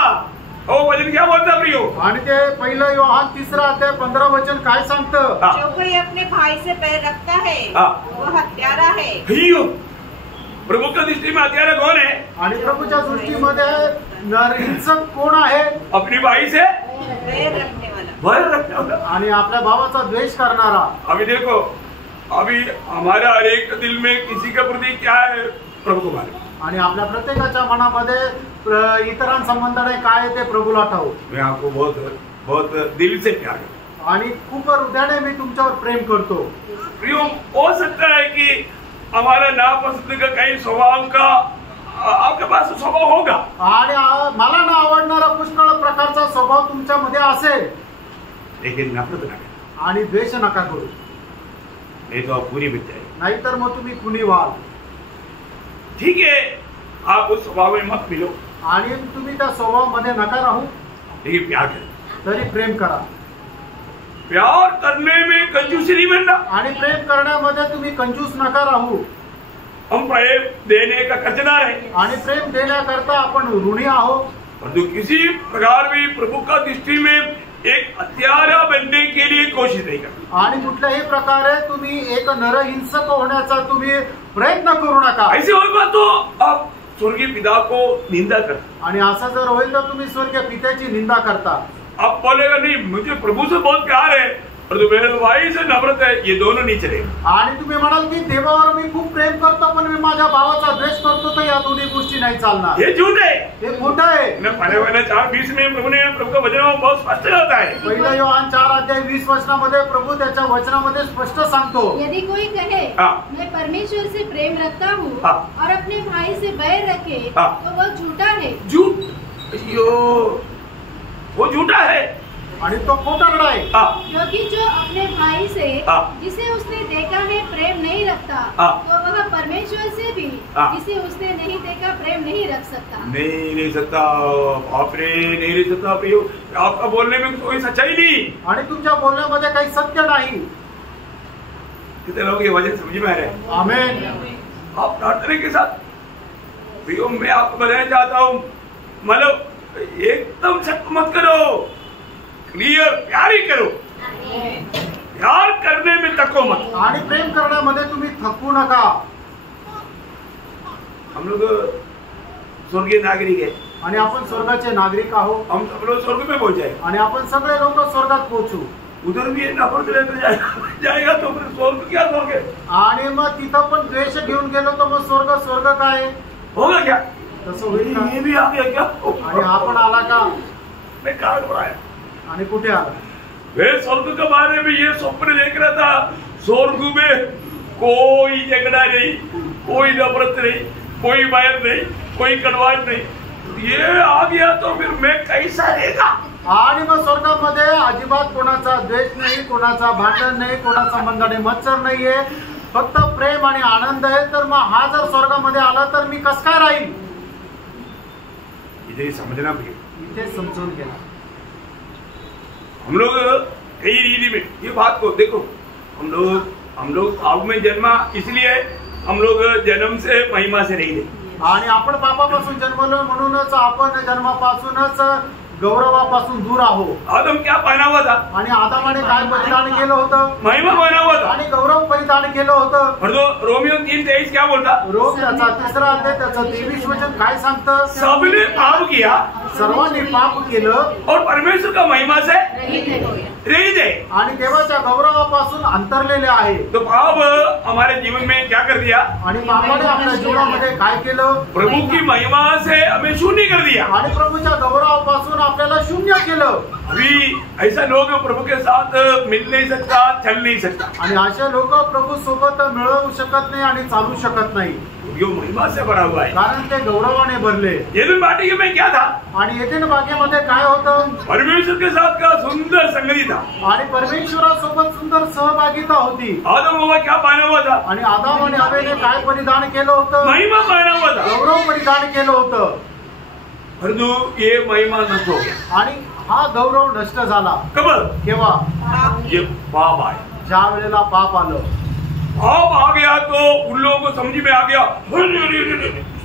वो वचन क्या बोलता प्रियो? आणि ते पहिलं योहान 3 अध्याय 15 वचन काय सांगतं? जो कोई अपने भाई से बैर रखता है वह हत्यारा है। अय्यो, प्रभु का दृष्टि में हत्यारा कौन है? आणि प्रभूच्या दृष्टीमध्ये नरहिंसक कोण आहे? अपनी भाई से बैर रखने वाला। भय रखने वाला। आणि आपल्या भावाचा द्वेष करणारा। अभी देखो, अभी हमारा हर एक दिल में किसी के प्रति क्या है प्रभु को मालूम, आणि आपल्या प्रत्येकाच्या मनामध्ये इतरांसंबंधाने काय आहे ते प्रभूला ठाऊक। मैं आपको बहुत बहुत दिल से प्यार करता हूं। आणि खूप हृदयाने मी तुमच्यावर प्रेम करतो। प्रियो, हो सकता है कि हमारा नापसंद का कई स्वभाव का आपके पास स्वभाव होगा, आणि मला ना आवडणारा पुष्कळ प्रकारचा स्वभाव तुमच्यामध्ये असेल, लेकिन नफरत ना करें, आणि द्वेष नका करू, नहीं तो आप पूरी मिट जाएगी। नाहीतर मग तुम्ही कुणी व्हाल। ठीक है, आप उस स्वभाव में मत मिलो, आणि तुम्ही त्या स्वभावामध्ये नका राहू, लेकिन प्यार करें। तरी प्रेम करा। प्यार करने में कंजूसी नहीं बनना, आणि प्रेम करण्यामध्ये तुम्ही कंजूस नका राहू। हम प्रेम देने का कर्जदार है, आणि प्रेम देण्याकरता आपण ऋणी आहोत, परंतु किसी प्रकार भी प्रभु का दृष्टि में एक हत्यारा बनने के लिए कोशिश नहीं करना। आणि कुठल्याही प्रकारे तुम्ही एक नरहिंसक होण्याचा तुम्ही प्रयत्न करू नका। ऐसे होगा तो आप स्वर्गीय पिता को निंदा करते, आणि असं जर होईल तर तुम्ही स्वर्गीय पित्याची निंदा करता। आप बोलेगा नहीं मुझे प्रभु से बहुत प्यार है परंतु मेरे भाई से नफरत है, ये दोनों नहीं चलेगा। आणि तुम्ही म्हणाल की देवावर मी खूप प्रेम करतो पण मी माझ्या भावाचा द्वेष करतो, तर या दोन्ही गोष्टी नाही चालणार। ये झूठ है। हे खोटं आहे। पहले 4:20 में प्रभु का वचन बहुत स्पष्ट होता है। पहिला योहान 4 अध्याय 20 वचनामध्ये प्रभू त्याच्या वचनामध्ये स्पष्ट सांगतो, यदि कोई कहे मैं परमेश्वर से प्रेम रखता हूँ और अपने भाई से बैर रखे तो वह झूठा है। झूठ, वो झूठा है। आणि तो खोटारडा आहे। क्योंकि जो अपने भाई से जिसे उसने देखा है प्रेम नहीं रखता तो वह परमेश्वर से भी जिसे उसने नहीं देखा प्रेम नहीं रख सकता। नहीं सकता, बाप रे, नहीं सकता। प्रियो, आपका बोलने में कोई सच्चाई नहीं आणि तुमच्या बोलण्यामध्ये काही सत्य नाही। कितने लोग ये वचन समझ में आ रहे हैं? आमेन। आप प्रार्थना के साथ प्रियो, मैं आपको बताना चाहता हूँ, मतलब एकदम शक मत करो, क्लियर प्यार ही करो, प्यार करने में तको मत। आणि प्रेम करण्यामध्ये तुम्ही थकू नका। हम लोग स्वर्गीय नागरिक है आणि आपण स्वर्गाचे नागरिक आहोत। हम सब लोग स्वर्ग में पहुंच जाए आणि आपण सगळे लोक स्वर्गात पोहोचू। उधर भी नफरत लेकर जाएगा तो फिर स्वर्ग क्या स्वर्ग है? आणि मग तिथं पण द्वेष घेऊन गेलो तर मग स्वर्ग काय होगा क्या? तसं होईल का? ये भी आ गया क्या? आणि हा पण आला का? मैं कार्ड बनाया आणि कुठे आला? वे स्वर्ग के बारे में ये स्वप्न देख रहा था, स्वर्ग में कोई झगड़ा नहीं, कोई नफरत नहीं, कोई बैर नहीं, कोई कड़वाहट नहीं। ये आ गया तो फिर मैं कैसा रहेगा? आणि मग स्वर्गामध्ये अजिबात कोणाचा द्वेष नाही, कोणाचा भांडण नाही, कोणाचा मंदाने मत्सर नाहीये, फक्त प्रेम आणि आनंद आहे। तर मग हा जर स्वर्गामध्ये आला तर मी कस काय राहील? इथे समझना भैया, इथे समजून घ्या। हम लोग कई रीति में ये बात को देखो, हम लोग पाप में जन्मा, इसलिए हम लोग जन्म से महिमा से नहीं थे। आणि आपण पापापासून जन्मलो म्हणूनच आपण जन्मापासूनच गौरवापासून दूर आहोत। आदम क्या पहना हुआ था? आणि आदामाने काय परिधान केलं होतं? महिमा पहना हुआ था आणि गौरव परिधान केलं होतं। और तो रोमियो 3:23 क्या बोलता? रोम त्याचा 3रा अध्याय त्याचं 23 वचन काय सांगतं? सबने पाप किया, सर्वांनी पाप केलं और परमेश्वर का महिमा से रहित है, आणि देवाच्या गौरवापासून अंतरलेले आहे। तो पाप हमारे जीवन में क्या कर दिया? आणि पापाने आपल्या जीवनामध्ये काय केलं? प्रभु की महिमा से हमें शून्य कर दिया। आणि प्रभूच्या गौरवापासून आपल्याला शून्य केलं। अभी ऐसा लोग प्रभु के साथ मिल नहीं सकता, चल नहीं सकता। आणि असे लोक प्रभू सोबत मिळवू शकत नाही आणि चालू शकत नाही, जो महिमा से भरा हुआ है। कारण ते गौरवाने भरले। एदन वाटिका में क्या था? आणि एदेन बागेमध्ये काय होतं? परमेश्वर के साथ का सुंदर संगति था, आणि परमेश्वरासोबत सुंदर सहभागिता होती। आदम हवा क्या पहना हुआ था? आणि आदाम आणि हवेने काय परिधान केलं होतं? महिमा पहना हुआ था, गौरव परिधान केलं होतं। परंतु ये महिमा नष्ट हो गया। आणि हा गौरव नष्ट झाला कब? केव्हा? ये पाप आए, ज्या वेळेला पाप आलं। पाप आ गया तो उन लोगों को समझ में आ गया,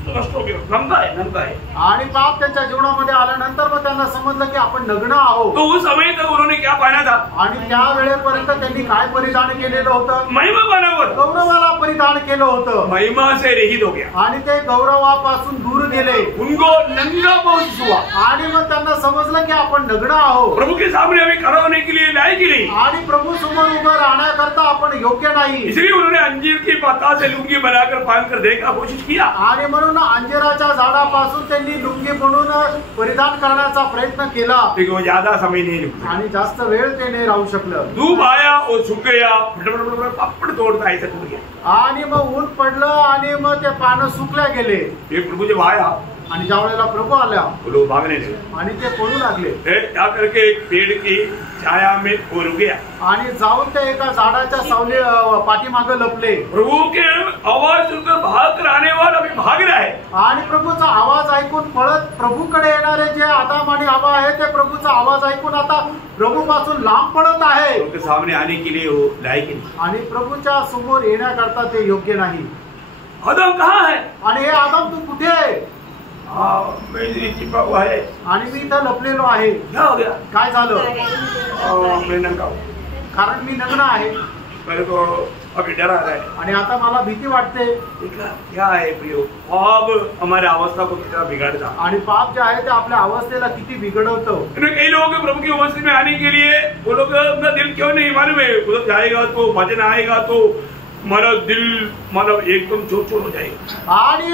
नष्ट हो गया, नंगा है। आणि पाप त्यांच्या जीवनामध्ये आल्यानंतर मग त्यांना समजलं की आपण नग्न आहोत। तो उस समय तक उन्होंने क्या पहना था? आणि त्या वेळेपर्यंत त्यांनी काय परिधान केलेलं होतं? महिमा पहना हुआ था, गौरवाला परिधान केलं होतं। महिमा से रहित हो गया, आणि ते गौरवापासून दूर गेले। उनको नंगा महसूस हुआ, आणि मग त्यांना समजलं की आपण नग्न आहोत, प्रभु के सामने हमें खड़ा होने के लिए लायक ही नहीं। आणि प्रभू समोर उभं राहण्याकरता आपण योग्य नाही। इसलिए उन्होंने अंजीर की पत्ता से लुंगी बनाकर पहन कर देखने की कोशिश किया। आणि म्हणून अंजिराच्या झाडापासून त्यांनी लुंगी बनवून परिधान करण्याचा प्रयत्न केला, लेकिन वो ज्यादा समय नहीं रुका। आणि जास्त वेळ ते नाही राहू शकलं। धूप आया और सूख गया, पापड़ तोड़ता ऐसा टूट गया। आणि मग ऊन पडलं आणि मग ते पानं सुकल्या गेले। ये प्रभु जब आया, आणि ज्या वेळेला प्रभू आल्या, वो लोग भागने लगे, आणि ते पळू लागले। क्या करके एक पेड़ की छाया में वो रुक गया, आणि जाऊन ते एका झाडाच्या सावली पाठीमागे लपले। प्रभु के आवाज सुनकर भाग कर आने वाला अभी भाग रहा है। आणि प्रभूचा आवाज ऐकून पळत प्रभूकडे येणारे जे आदाम आणि हवा आहे ते प्रभूचा आवाज ऐकून आता प्रभूपासून लांब पळत आहे। उनके सामने आने के लिए वो लायक नहीं। आणि प्रभूच्या समोर येण्याकरता ते योग्य नाही। आदम कहाँ है? आणि हे आदाम तू कुठे आहे? मैं इधर छिपा हुआ है। आणि मी इथं लपलेलो आहे। क्या हो गया? काय झालं? मैं नंगा हूँ, कारण मी नग्न आहे। मेरे को अभी डर आ रहा है। आणि आता मला भीती वाटते। क्या है प्रियो, पाप हमारे अवस्था को कितना बिगाड़ता। आणि पाप जे आहे ते आपल्या अवस्थेला किती बिघडवतं। कई लोग प्रभु की उपस्थिति में आने के लिए वो लोग अपना दिल क्यों नहीं मालूम है, उधर जाएगा तो भजन आएगा तो हमारा दिल मतलब एकदम छोट हो जाएगा। आणि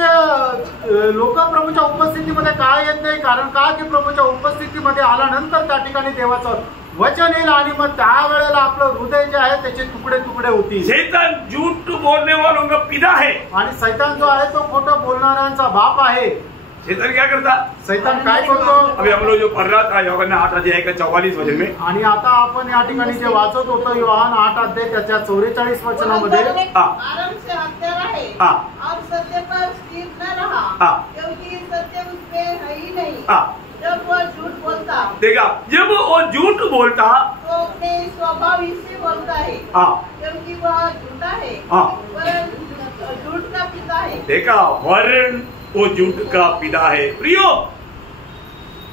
लोक प्रभूच्या उपस्थितीमध्ये काय येत नाही, कारण का की प्रभूच्या उपस्थितीमध्ये आल्यानंतर त्या ठिकाणी देवाचं वचन येईल, आणि मग त्या वेळेला आपलं हृदय जे आहे त्याचे तुकडे तुकडे होतील। शैतान झूठ बोलने वालों का पिता है, आणि शैतान जो आहे तो खोटं बोलणाऱ्यांचा बाप आहे। शैतान क्या करता? सैतान काय करतो? अभी हम लोग जो पढ़ रहा था यूहन्ना 8 अध्याय का 44 वचन में, आणि आता आपण या ठिकाणी जे वाचत होतो योहान 8 अध्याय त्याच्या 44 वचनामध्ये, आरंभ से हत्या रहे और सत्य पर स्थिर न रहा, क्योंकि सत्य उसमें है ही नहीं। जब वह झूठ बोलता, देखा, जब वो झूठ बोलता तो अपने स्वभाव ही से बोलता है, क्योंकि वह झूठा है, वरन झूठ का पिता है। देखा, वरन वो झूठ का पिता है। प्रियो,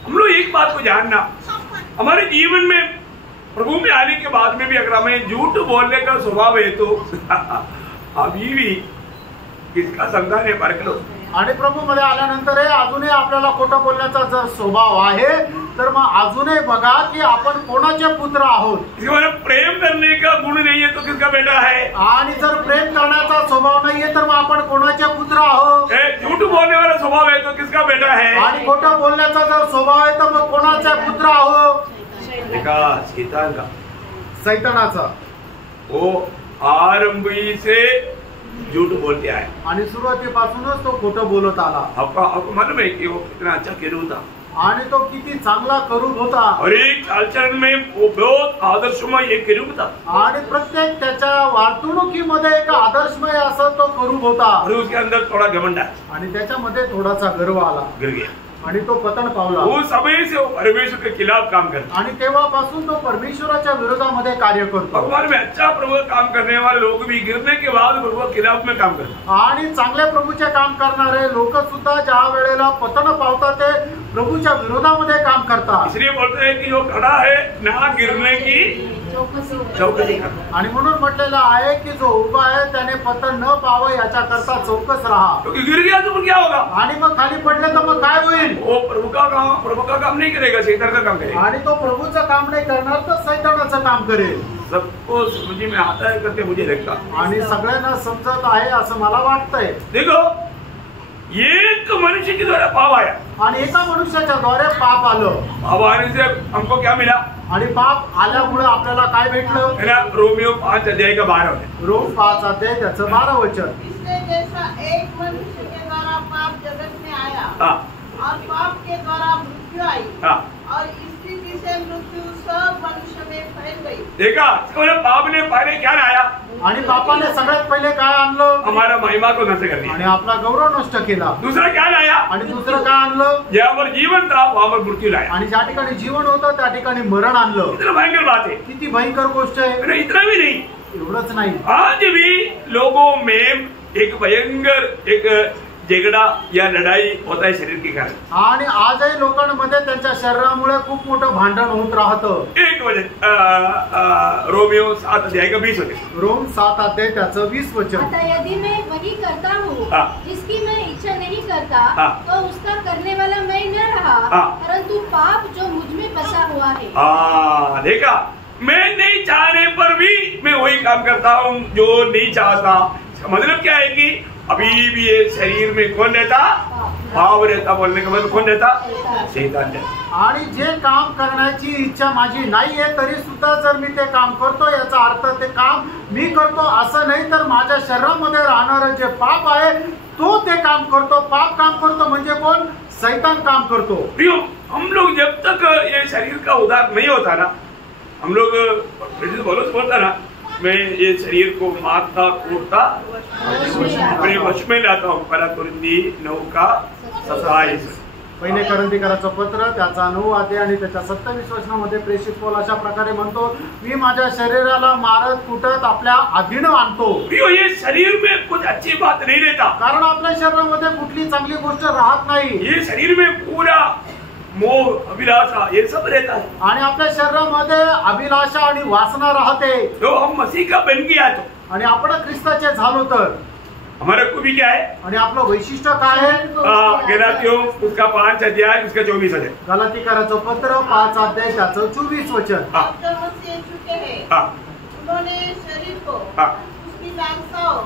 हम लोग एक बात को जानना, हमारे जीवन में प्रभु में आने के बाद में भी अगर हमें झूठ बोलने का स्वभाव है तो अभी भी किसका संतान है परख लो। आणि प्रभू मध्ये आल्यानंतर अजूनही आपल्याला खोटं बोलण्याचा जर स्वभाव आहे तर मग अजूनही बघा की आपण कोणाचे पुत्र आहोत। प्रेम करने का गुण नहीं है तो किसका बेटा है? आणि जर प्रेम करण्याचा स्वभाव नाहीये तर मग आपण कोणाचे पुत्र आहोत? झूठ बोलने वाला स्वभाव है तो किसका बेटा है? आणि खोटं बोलण्याचा जर स्वभाव आहे तर मग कोणाचे पुत्र आहोत? शैतान का, सैतानाचा। वो आरंभी से झूठ बोलते आए आणि सुरुवातीपासूनच तो खोटं बोलत आला। आपको मालूम है कि वो कितना अच्छा केरू था आणि तो किती चांगला करूब होता और एक चालचलन में वो बहुत आदर्शमय एक केरूब था आणि प्रत्येक त्याच्या वार्तुणुकीमध्ये एक आदर्शमय असं तो करूब होता और उसके अंदर थोड़ा घमंड है आणि त्याच्यामध्ये थोडासा गर्व आला, गिर गया आणि तो पतन पावला। वो समय से परमेश्वर के खिलाफ काम करता आणि तेव्हापासून तो परमेश्वराच्या विरोधामध्ये कार्य करतो। भगवान में अच्छा प्रभु काम करने वाले लोग भी गिरने के बाद प्रभु के खिलाफ में काम करते आणि चांगल्या प्रभूचे काम करणारे लोक सुद्धा ज्या वेळेला पतन पावतात ते प्रभूच्या विरोधामध्ये काम करतात। इसलिए बोलते हैं कि जो खड़ा है ना गिरने की चौकसी करता, आणि म्हणून म्हटलेलं आहे की जो उभा आहे त्याने पतन न पावं याच्याकरता चौकस राहा, क्योंकि गिर गया तो क्या होगा? आणि मग खाली पडले तर मग काय होईल? वो प्रभु का काम नहीं करेगा, शैतान का काम करेगा। आणि तो प्रभूचं काम नाही करणार तर सैतानाचं काम करेल। सबको समझ में आता है करते मुझे लगता, आणि सगळ्यांना समजत आहे असं मला वाटतंय। देखो, एक मनुष्य के द्वारा पाप आया आणि एका मनुष्याच्या द्वारे पाप आलं, पाप आने से हमको क्या मिला? आणि पाप आल्यामुळे आपल्याला काय भेटलं? है ना, रोमियो 5 अध्याय का 12 में, रोम 5 अध्याय त्याचं 12 वचन। इसलिए जैसा एक मनुष्य के द्वारा पाप जगत में आया और पाप के द्वारा मृत्यु आई और इस रीति से मृत्यु सब मनुष्य में फैल गई। देखा, पाप ने पहले क्या लाया? आणि पापाने सगळ्यात पहिले काय आणलं? हमारा महिमा को नष्ट कर दिया। आणि आपला गौरव नष्ट केला। दूसरा क्या लाया? आणि दुसरं काय आणलं? जहाँ पर जीवन था वहाँ पर मृत्यू लाया। आणि ज्या ठिकाणी जीवन होतं त्या ठिकाणी मरण आणलं। इतना भयंकर बात है। किती भयंकर गोष्ट आहे। इतना भी नहीं, एवढंच नाही, आज भी लोगों में एक भयंकर एक झगड़ा या लड़ाई होता है शरीर के कारण। आणि आजही लोकांमध्ये त्यांच्या शरीरामुळे खूप मोठं भांडण होत राहतं। एक वजह रोमियो 7 अध्याय का 20 वचन, रोम 7 अध्याय त्याचं 20 वचन। अतः यदि मैं वही करता हूँ जिसकी मैं इच्छा नहीं करता तो उसका करने वाला मैं न रहा, परंतु पाप जो मुझ में बसा हुआ है। देखा, मैं नहीं चाहने पर भी मैं वही काम करता हूँ जो नहीं चाहता। मतलब क्या है कि अभी भी ये शरीर में कौन रहता? पाप रहता। बोलने का मतलब कौन रहता? शैतान रहता। आणि जे काम करण्याची इच्छा माझी नाहीये तरी सुद्धा जर मी ते काम करतो याचा अर्थ ते काम मी करतो असं नाही, तर माझ्या शरीरामध्ये राहणारं जे पाप आहे तो ते काम करतो। पाप काम करतो म्हणजे कोण? शैतान काम करतो। प्रियो, हम लोग जब तक ये शरीर का उद्धार नहीं होता ना, हम लोग पौलुस बोलता ना, मैं ये शरीर को मारता कूटता अपने वश में लाता हूँ। 1 कोरिन्थी 9:27। पहिले करंथीकराचं पत्र त्याचा 9 अध्याय आणि त्याच्या 27 वचनामध्ये प्रेषित पौल अशा प्रकारे म्हणतो, मी माझ्या शरीराला मारत कुटत आपल्या अधीन आणतो। ये शरीर में कुछ अच्छी बात नहीं रहता, कारण आपल्या शरीरामध्ये कुठली चांगली गोष्ट राहत नाही। ये शरीर में पूरा मोह अभिलाषा ये सब रहता है। आणि आपल्या शरीरामध्ये अभिलाषा आणि वासना राहते। तो हम मसीह का बन गया तो, आणि आपण ख्रिस्ताचे झालो तर हमारा खूबी क्या है? आणि आपलं वैशिष्ट्य काय आहे? गलातियों उसका 5 अध्याय उसका 24 अध्याय। गलातीकराचं पत्र 5 अध्याय त्याचं 24 वचन। उन्होंने शरीर को उसकी लालसाओं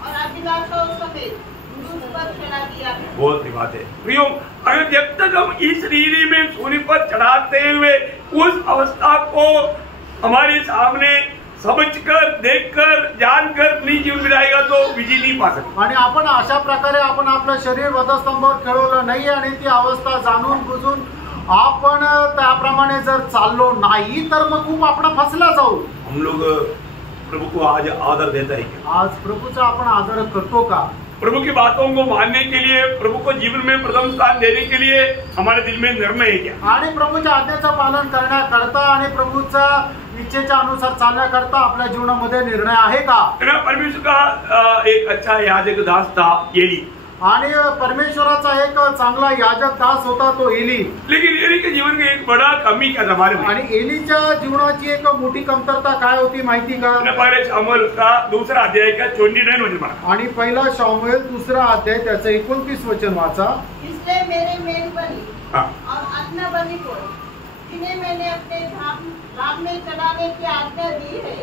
और अभिलाषाओं समेत क्रूस पर चढ़ा दिया। बहुत ही बात है प्रियो, अगर जब तक हम इस रीति में सूली पर चढ़ाते हुए उस अवस्था को हमारे सामने समझकर, देखकर, जानकर नहीं जीवन बिताएगा तो विजय नहीं पा सकता। आणि आपण अशा प्रकारे आपण आपलं शरीर वधस्तंभावर खेळवलं नाही आणि ती अवस्था जाणून बुजून आपण त्याप्रमाणे जर चाललो नाही तर मग खूप आपण फसला जाऊ। हम लोग प्रभु को आज आदर देता है क्या? आज प्रभूचा आपण आदर करतो का? प्रभु की बातों को मानने के लिए, प्रभु को जीवन में प्रथम स्थान देने के लिए हमारे दिल में निर्णय है क्या? आणि प्रभूच्या आज्ञेचं पालन करण्याकरता आणि प्रभूच्या इच्छेच्या अनुसार चालण्याकरता आपल्या जीवनामध्ये निर्णय आहे का? परमेश्वर का एक अच्छा याजक दास था एली, आणि परमेश्वराचा एक चांगला याजक दास होता तो एली। लेकिन एली के जीवन में एक बड़ा कमी क्या था हमारे में? आणि एलीच्या जीवनाची एक मोठी कमतरता काय होती माहिती का? पहले शमूएल का दूसरा अध्याय का 29 वचन पढ़ा। आणि पहिला शमूएल दूसरा अध्याय त्याचं 29 वचन वाचा। इसलिए मेरे मेलबली और आज्ञा बलि को जिन्हें मैंने अपने धाम में चढ़ाने की आज्ञा दी है,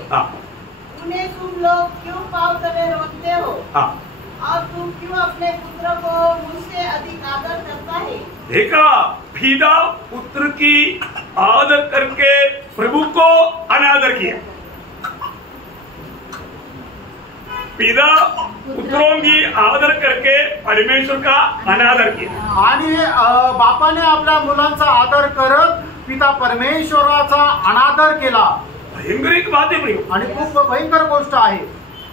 उन्हें तुम लोग क्यों पाव तले रखते हो? और तुम क्यों अपने पुत्र को मुझसे अधिक आदर करता है? देखा, पिता पुत्र की आदर करके प्रभु को अनादर किया। पिता पुत्रों की आदर करके परमेश्वर का अनादर किया। आणि बापाने आपल्या मुलांचा आदर करत पिता परमेश्वराचा अनादर केला। भयंकर एक बात है प्रिय, आणि खूप भयंकर गोष्ट आहे।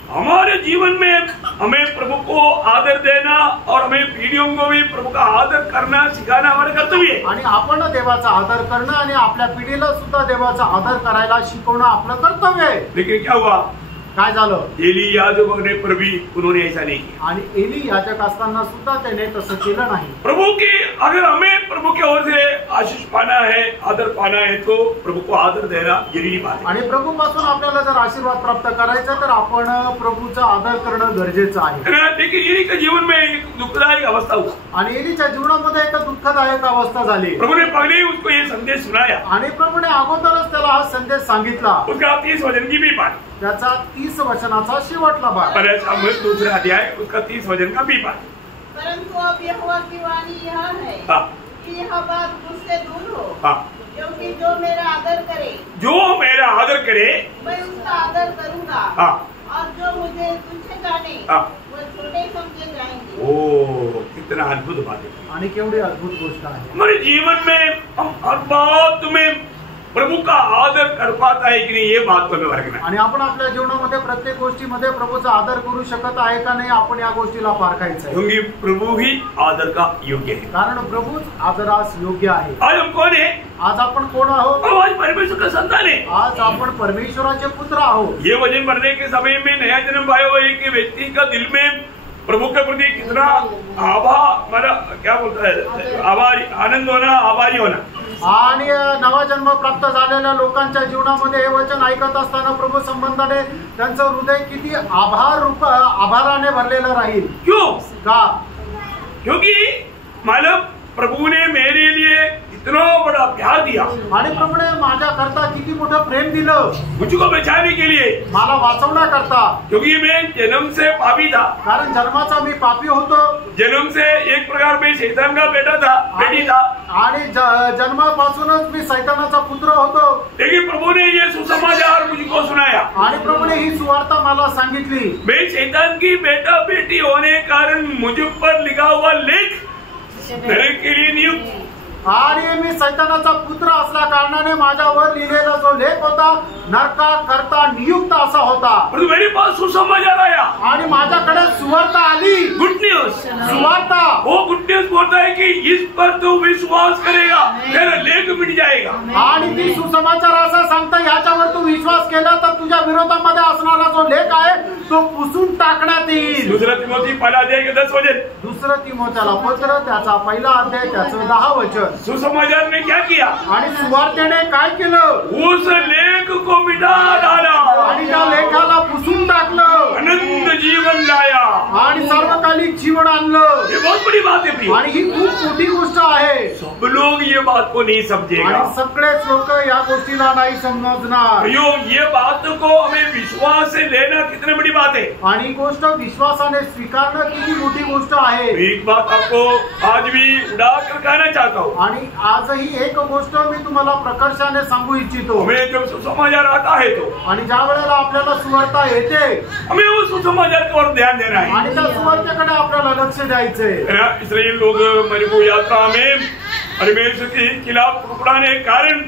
हमारे जीवन में हमें प्रभु को आदर देना और हमें पीढ़ियों को भी प्रभु का आदर करना सिखाना हमारा कर्तव्य है। आणि आपण देवाचा आदर करणं आणि आपल्या पिढीला सुद्धा देवाचा आदर करायला शिकवणं आपलं कर्तव्य आहे। लेकिन क्या हुआ? काय झालं? एली याजक ने प्रभु उन्होंने ऐसा नहीं किया। आणि एली याजक असताना सुद्धा त्याने तसं केलं नाही। प्रभु की अगर हमें प्रभु की ओर से आशीष पाना है, आदर पाना है, तो प्रभु को आदर देना जरूरी बात है। आणि प्रभू पासून आपल्याला जर आशीर्वाद प्राप्त करायचा तर आपण प्रभूचा आदर करणं गरजेचं आहे। लेकिन एली के जीवन में एक दुखदायक अवस्था हुआ। आणि एलीच्या जीवनामध्ये एक दुःखदायक अवस्था झाली। प्रभु ने पहले ही उसको ये संदेश सुनाया आणि प्रभूने अगोदरच त्याला हा संदेश सांगितला। उसका 30 वचन की भी बात, त्याचा 30 वचनाचा शेवटला भाग। पहले शमूएल दूसरा अध्याय उसका 30 वचन का भी बात। परंतु अब यहोवा की वाणी यह है कि यह बात मुझसे दूर हो, क्योंकि जो मेरा आदर करे मैं उसका आदर करूंगा, और जो मुझे तुच्छ जाने वह छोटे समझे जाएंगे। ओ, कितना अद्भुत बात है। आणि केवढी अद्भुत गोष्ट आहे। हमारे जीवन में हम हर बात में प्रभु का आदर कर पाता है कि नहीं, ये बात को हमें रखना। आणि आपण आपल्या जीवनामध्ये प्रत्येक गोष्टीमध्ये प्रभूचा आदर करू शकत आहे का नाही आपण या गोष्टीला पारखायचं आहे। क्योंकि प्रभु ही आदर का योग्य है। कारण प्रभूच आदरास योग्य आहे। आज हम कौन है? आज आपण कोण आहोत? आज परमेश्वर का संतान है। आज आपण परमेश्वराचे पुत्र आहोत। ये वचन पढ़ने के समय में नया जन्म पाया हुआ एक व्यक्ति का दिल में प्रभु के प्रति कितना क्या बोलता है, आभारी, आनंद होना, आभारी होना। आणि नवा जन्म प्राप्त झालेल्या लोकांच्या जीवनामध्ये हे वचन ऐकत असताना प्रभू संबंधाने त्यांचं हृदय किती आभाराने भरलेलं राहील। क्यों? का? क्योंकि मालूम प्रभु ने मेरे लिए इतना बड़ा प्यार दिया। आणि प्रभूने माझ्या करता किती मोठं प्रेम दिलं, मुझको बचाने के लिए, मला वाचवण्याकरता। क्योंकि मैं जन्म से पापी था, कारण जन्माचा मी पापी होतो। जन्म से एक प्रकार में शैतान का बेटी था, आणि जन्मापासूनच मी शैतानाचा पुत्र होतो। लेकिन प्रभु ने ये सुसमाचार मुझको सुनाया। आणि प्रभूने ही सुवार्ता मला सांगितली। मैं शैतान की बेटी होने कारण मुझ पर लिखा हुआ लेख नरक के लिए नियुक्त, आणि मी शैतानाचा पुत्र असल्या कारणाने माझ्यावर लिहिलेला जो लेख होता नरका करता नियुक्त असा होता। मेरे पास सुसमाचार आया आणि माझ्याकडे सुवार्ता आली। गुड न्यूज, सुवार्ता। वो गुड न्यूज बोलता है कि इस पर तू विश्वास करेगा तेरा लेख मिट जाएगा। आणि ती सुसमाचार असं सांगता याच्यावर तू विश्वास केला तर तुझ्या विरोधामध्ये असणारा जो लेख आहे तो पुसून टाकण्यात येईल। दुसरा तिमोथी पहिला अध्याय 10 वचन, दुसरा तिमोथेला पत्र त्याचा पहिला अध्याय त्याचं 10 वचन। सुसमाचार ने क्या किया? आणि सुवार्तेने काय केलं? उस लेख को मिटा डाला आणि त्या लेखाला पुसून टाकलं, अनंत जीवन लाया। आणि सर्व अकालिक जीवन आणलं. ये बहुत बड़ी बात है प्रियो. आणि ही खूप मोठी गोष्ट आहे. सब लोग ये बात को नहीं समझेगा. आणि सगळेच लोक या गोष्टीला नाही समजणार. प्रियो, ये बात को हमें विश्वास से लेना कितनी बड़ी बात है. आणि गोष्ट विश्वासाने स्वीकारणं किती मोठी गोष्ट आहे. एक बात आपको आज भी उड़ा कर कहना चाहता हूँ. आणि आजही एक गोष्ट मी तुम्हाला प्रकर्षाने सांगू इच्छितो. हमें जब सुसमाचार आता है तो आणि ज्या वेळेला आपल्याला सुवार्ता येते, हमें उस सुसमाचार की ओर ध्यान देना है. आणि त्या सुवार्तेकडे आपल्याला लक्ष द्यायचंय. इसराइल लोग मरुभूमि यात्रा में परमेश्वर के खिलाफ टुकड़ाने के कारण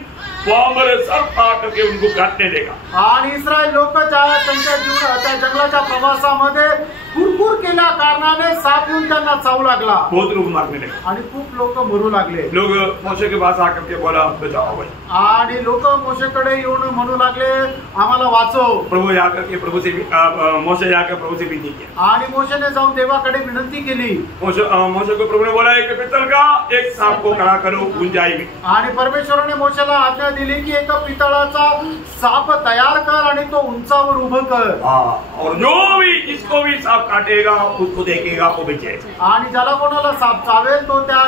वहां पर सर्प आकर के उनको काटने देगा. आणि इस्रायल लोक त्यांच्या जीवनात त्या जंगलाच्या प्रवासामध्ये कुरकुर केल्या कारणाने साप येऊन त्यांना चावू लागला. बहुत लोग मारने लगे. आणि खूप लोक मरू लागले. लोग मोशे के पास आकर के बोला बचाओ भाई. आणि लोक मोशेकडे येऊन म्हणू लागले आम्हाला वाचव. प्रभु जाकर के प्रभु से मोशे जाकर प्रभु से विनती किया. आणि मोशेने जाऊन देवाकडे विनंती केली. मोशे को प्रभु ने बोला एक पितल का एक सांप को खड़ा करो गुंजाई में. आणि परमेश्वराने मोशेला आज्ञा दिली की एक पितळाचा साप तयार कर आणि तो उंचावर उभं कर. और जो भी जिसको भी सांप काटेगा उसको देखेगा वो बचे. आणि ज्याला कोणाला साप चावेल तो त्या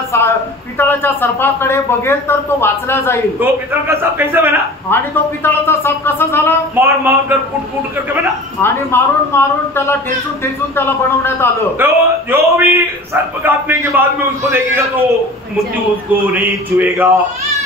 पितळाच्या सर्पाकडे बघेल तर तो वाचला जाईल. तो पितळ का सांप कैसे बना. आणि तो पितळाचा साप कसा झाला. मार मार कर कूट कूट करके बना. आणि मारून मारून त्याला ठेचून ठेचून त्याला बनवण्यात आलं. तो जो भी सर्प काटने के बाद में उसको देखेगा तो मृत्यू उसको नहीं छुएगा,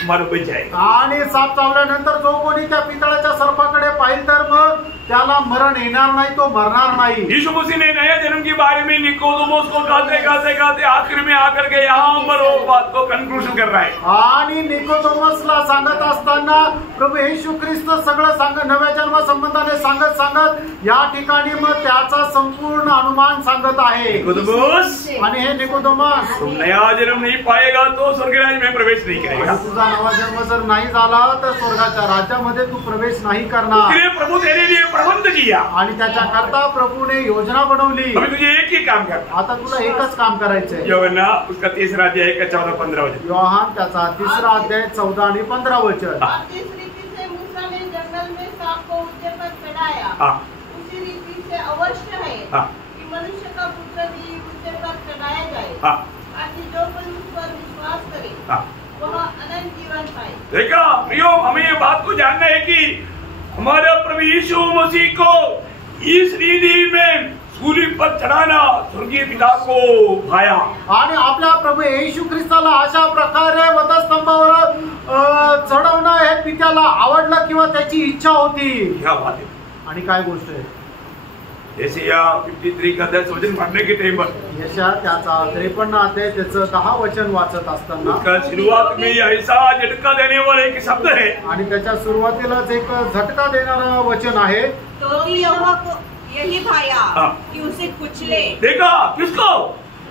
मर बच जाएगा. आणि साप चावल्यानंतर जो कोणी त्या पितळाच्या सर्पाकडे पाहिल तर मग त्याला मरण येणार नाही, तो मरणार नाही. यीशु मसीह ने नया जन्म के बारे में निकोदेमुस को कहते आखिर में आकर के यहाँ पर वो बात को कंक्लूजन कर रहा है. आणि निकोदेमुसला सांगत असताना प्रभू येशू ख्रिस्त सगळं नव्या जन्म संबंधाने सांगत या ठिकाणी मग त्याचा संपूर्ण अनुमान सांगत आहे. निकोदेमुस, आणि हे निकोदेमुस, तुम नया जन्म नहीं पाएगा तो स्वर्ग राज्य में प्रवेश नहीं करेगा. तुझा नवा जन्म जर नाही झाला तर स्वर्गाच्या राज्यामध्ये तू प्रवेश नाही करणार. इसलिए प्रभु तेरे लिए प्रबंध किया. आणि त्याच्याकरता प्रभूने योजना बनवली. अभी तुझे एक ही काम करना. आता तुला एकच काम करायचंय. योहन्ना उसका 3रा अध्याय का 14-15 वचन. योहान त्याचा 3रा अध्याय 14 आणि 15 वचन. और जिस रीति से मूसा ने जंगल में सांप को ऊंचे पर चढ़ाया, उसी रीति से अवश्य है कि मनुष्य का पुत्र भी ऊंचे पर चढ़ाया जाए, ताकि जो कोई उस पर विश्वास करे वह अनंत जीवन पाए. देखा प्रियो, हमें ये बात को जानना है कि हमारा प्रभु यीशु मसीह को इस रीति में सूली पर चढ़ाना स्वर्गीय पिता को भाया. आणि आपल्या प्रभू येशू ख्रिस्ताला अशा प्रकारे वधस्तंभावर चढवणं हे पित्याला आवडलं किंवा त्याची इच्छा होती. क्या बात है. आणि काय गोष्ट आहे. यशाया 53 का 10 वचन पढ़ने के टाइम पर यशा त्याचा 53 अध्याय त्याचं 10 वचन वाचत असताना उसका शुरुआत में ऐसा झटका देने वाला एक शब्द है. आणि त्याच्या सुरुवातीलाच एक झटका देणारा वचन आहे. तो भी यहोवा को यही भाया कि उसे कुचले. देखा किसको.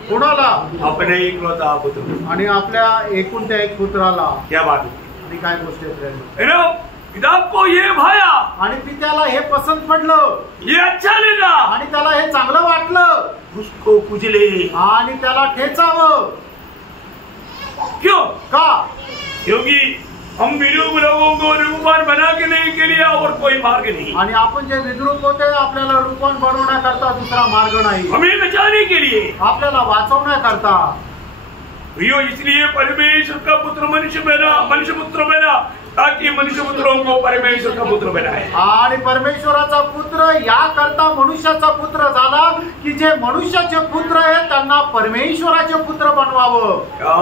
कोणाला. अपने इकलौता पुत्र. आणि आपल्या एकूण त्या एक पुत्राला. क्या बात है. आणि काय गोष्ट आहे. पिता को ये भाया. आणि पित्याला हे पसंत पडलं. ये अच्छा लगा. आणि त्याला हे चांगलं वाटलं. उसको कुचले. आणि त्याला ठेचावं. क्यों. का. क्योंकि हम विरूप लोगों को रूपवान बनाने के लिए और कोई मार्ग नहीं. आणि आपण जे विद्रूप होते आपल्याला रूपवान बनवण्याकरता दुसरा मार्ग नाही. हमें बचाने के लिए, आपल्याला वाचवण्याकरता. इसलिए परमेश्वर का पुत्र मनुष्य पुत्र बना ताकि मनुष्य पुत्रों को परमेश्वर का पुत्र बनाए. आणि परमेश्वराचा पुत्र या करता मनुष्याचा पुत्र झाला की जे मनुष्याचे पुत्र आहे त्यांना परमेश्वराचे पुत्र बनवावं. क्या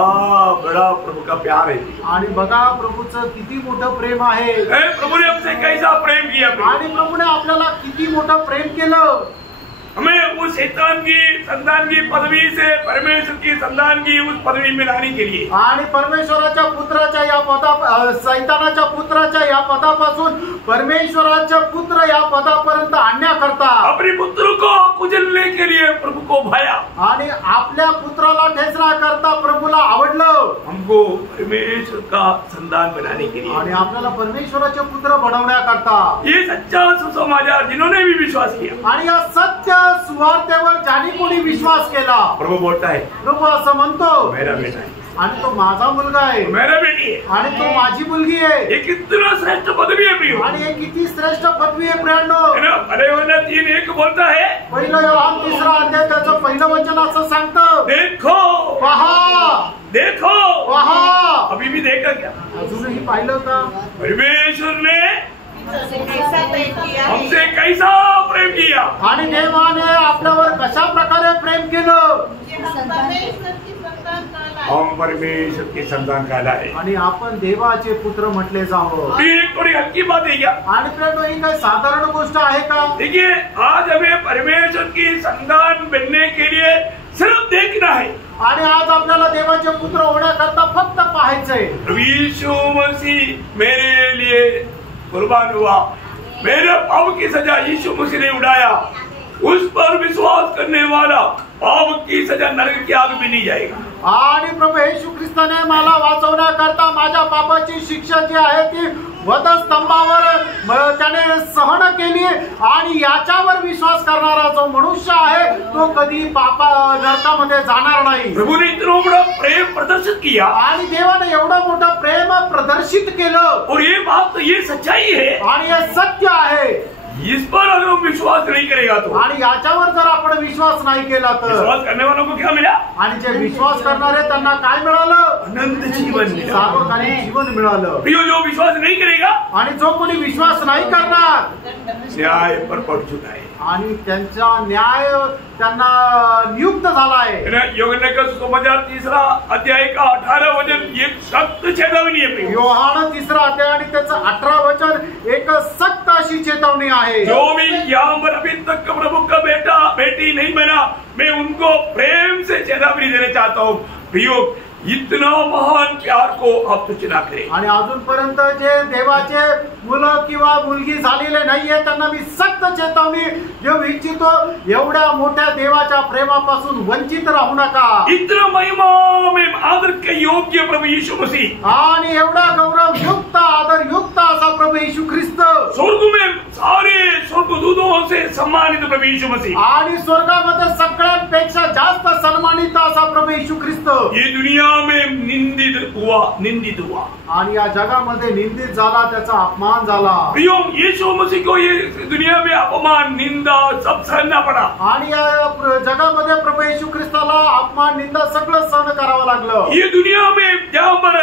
बड़ा प्रभु का प्यार है. आणि बघा प्रभूचं किती मोठं प्रेम आहे. प्रभु ने हमसे कैसा प्रेम किया. आणि प्रभूने आपल्याला किती मोठं प्रेम केलं. हमें उस शैतान की संतान की पदवी से परमेश्वर की संतान की उस पदवी में लाने के लिए. आणि परमेश्वराच्या पुत्राच्या या सैतानाच्या पुत्राच्या या पदापासून परमेश्वराचे पुत्र या पदापर्यंत आणण्याकरता अपने पुत्र को कुचलने के लिए प्रभु को भाया. आणि आपल्या पुत्राला ठेचण्याकरता प्रभूला आवडलं. हमको परमेश्वर का संतान बनाने के लिए. आणि आपल्याला परमेश्वराचे पुत्र बनवण्याकरता. ये सच्चा सुसमाचार जिन्होंने भी विश्वास किया. आणि या सत्य सुवार्तेवर ज्याने कोणी विश्वास केला. प्रभु बोलता है. प्रभू असं म्हणतो मेरा बेटा है. आणि तो माझा मुलगा आहे, मेरा बेटी है, आणि तो माझी मुलगी आहे. ये कितना श्रेष्ठ पदवी है प्रियो. आणि हे किती श्रेष्ठ पदवी आहे प्रियांनो. है ना. अरे वरना 3:1 बोलता है, पहिलं योहान 3रा अध्याय त्याचं पहिलं वचन असं सांगतं, देखो पहा, देखो. पहा. अभी भी देखा क्या? अजूनही पाहिलं का? परमेश्वर ने ऐसा प्रेम किया है हमसे कैसा प्रेम किया. आणि देवाने आपल्यावर कशा प्रकारे प्रेम केलं. कि हम परमेश्वर की संतान कहलाए. हम परमेश्वर के संतान कहलाए. आणि आपण देवाचे पुत्र म्हटले जावं. ये थोड़ी हल्की बात है क्या? आणि प्रियांनो, ही काही साधारण गोष्ट आहे का? देखिए, आज हमें परमेश्वर की संतान बनने के लिए सिर्फ देखना है. आणि आज आपल्याला देवाचे पुत्र होण्याकरता फक्त पाहायचंय. यीशु मसीह मेरे लिए कुर्बान हुआ. मेरे पाप की सजा यीशु मसीह ने उठाया. उस पर विश्वास करने वाला पाप की सजा नरक की आग में नहीं जाएगा. आणि प्रभू येशू ख्रिस्ताने मला वाचवण्याकरता माझ्या पापाची शिक्षा जी आहे ती वधस्तंभावर त्याने सहन केली. आणि याच्यावर विश्वास करणारा जो मनुष्य आहे तो कधी नरकामध्ये जाणार नाही. प्रभु ने इतना बड़ा प्रेम प्रदर्शित किया. आणि देवाने एवढं मोठं प्रेम प्रदर्शित केलं. और ये बात तो ये सच्चाई है. आणि हे सत्य आहे. इस पर अगर हम विश्वास नहीं करेगा तो आणि याच्यावर जर आपण विश्वास नाही केला तर विश्वास करने वालों को क्या मिला? आणि जे विश्वास करणारे त्यांना काय मिळालं? अनंत जीवन मिला. सार्वकालिक जीवन मिळालं. प्रियो, जो विश्वास नहीं करेगा आणि जो कोणी विश्वास नाही करणार न्याय पर पड़ चुका है. आणि त्यांचा न्याय त्यांना नियुक्त झाला आहे. यूहन्ना का सुसमाचार 3रा अध्याय का 18 वचन एक सख्त चेतावनी है. प्रियो, योहान 3रा अध्याय आणि त्याचं 18 वचन एक सख्त अशी चेतावणी आहे. जो भी यहाँ पर अभी तक प्रभु का बेटा बेटी नहीं बना, मैं उनको प्रेम से चेतावनी देना चाहता हूँ. प्रियो, इतना महान प्यार को आप तुच्छ ना करें. आणि अजूनपर्यंत जे देवाचे मुलं किंवा मुलगी झालेले नाहीये त्यांना मी सक्त चेतावणी देऊ इच्छितो, एवढ्या मोठ्या देवाच्या प्रेमापासून वंचित राहू नका. इतना महिमा में आदर के योग्य प्रभु यीशु मसीह आणि एवढा गौरव युक्त आदर युक्त असा प्रभू येशू ख्रिस्त, स्वर्ग में सारे स्वर्गदूतों से सम्मानित प्रभु यीशु मसीह, आणि स्वर्गामध्ये सगळ्यांपेक्षा जास्त सन्मानित असा प्रभू येशू ख्रिस्त ये दुनिया में निंदित हुआ. आणि या जगामध्ये निंदित झाला, त्याचा अपमान झाला. प्रियो, यीशु मसीह को ये दुनिया में अपमान निंदा सब सहना पड़ा. आणि या जगामध्ये प्रभू येशू ख्रिस्ताला अपमान निंदा सगळं सहन करावं लागलं. ये दुनिया में जहाँ पर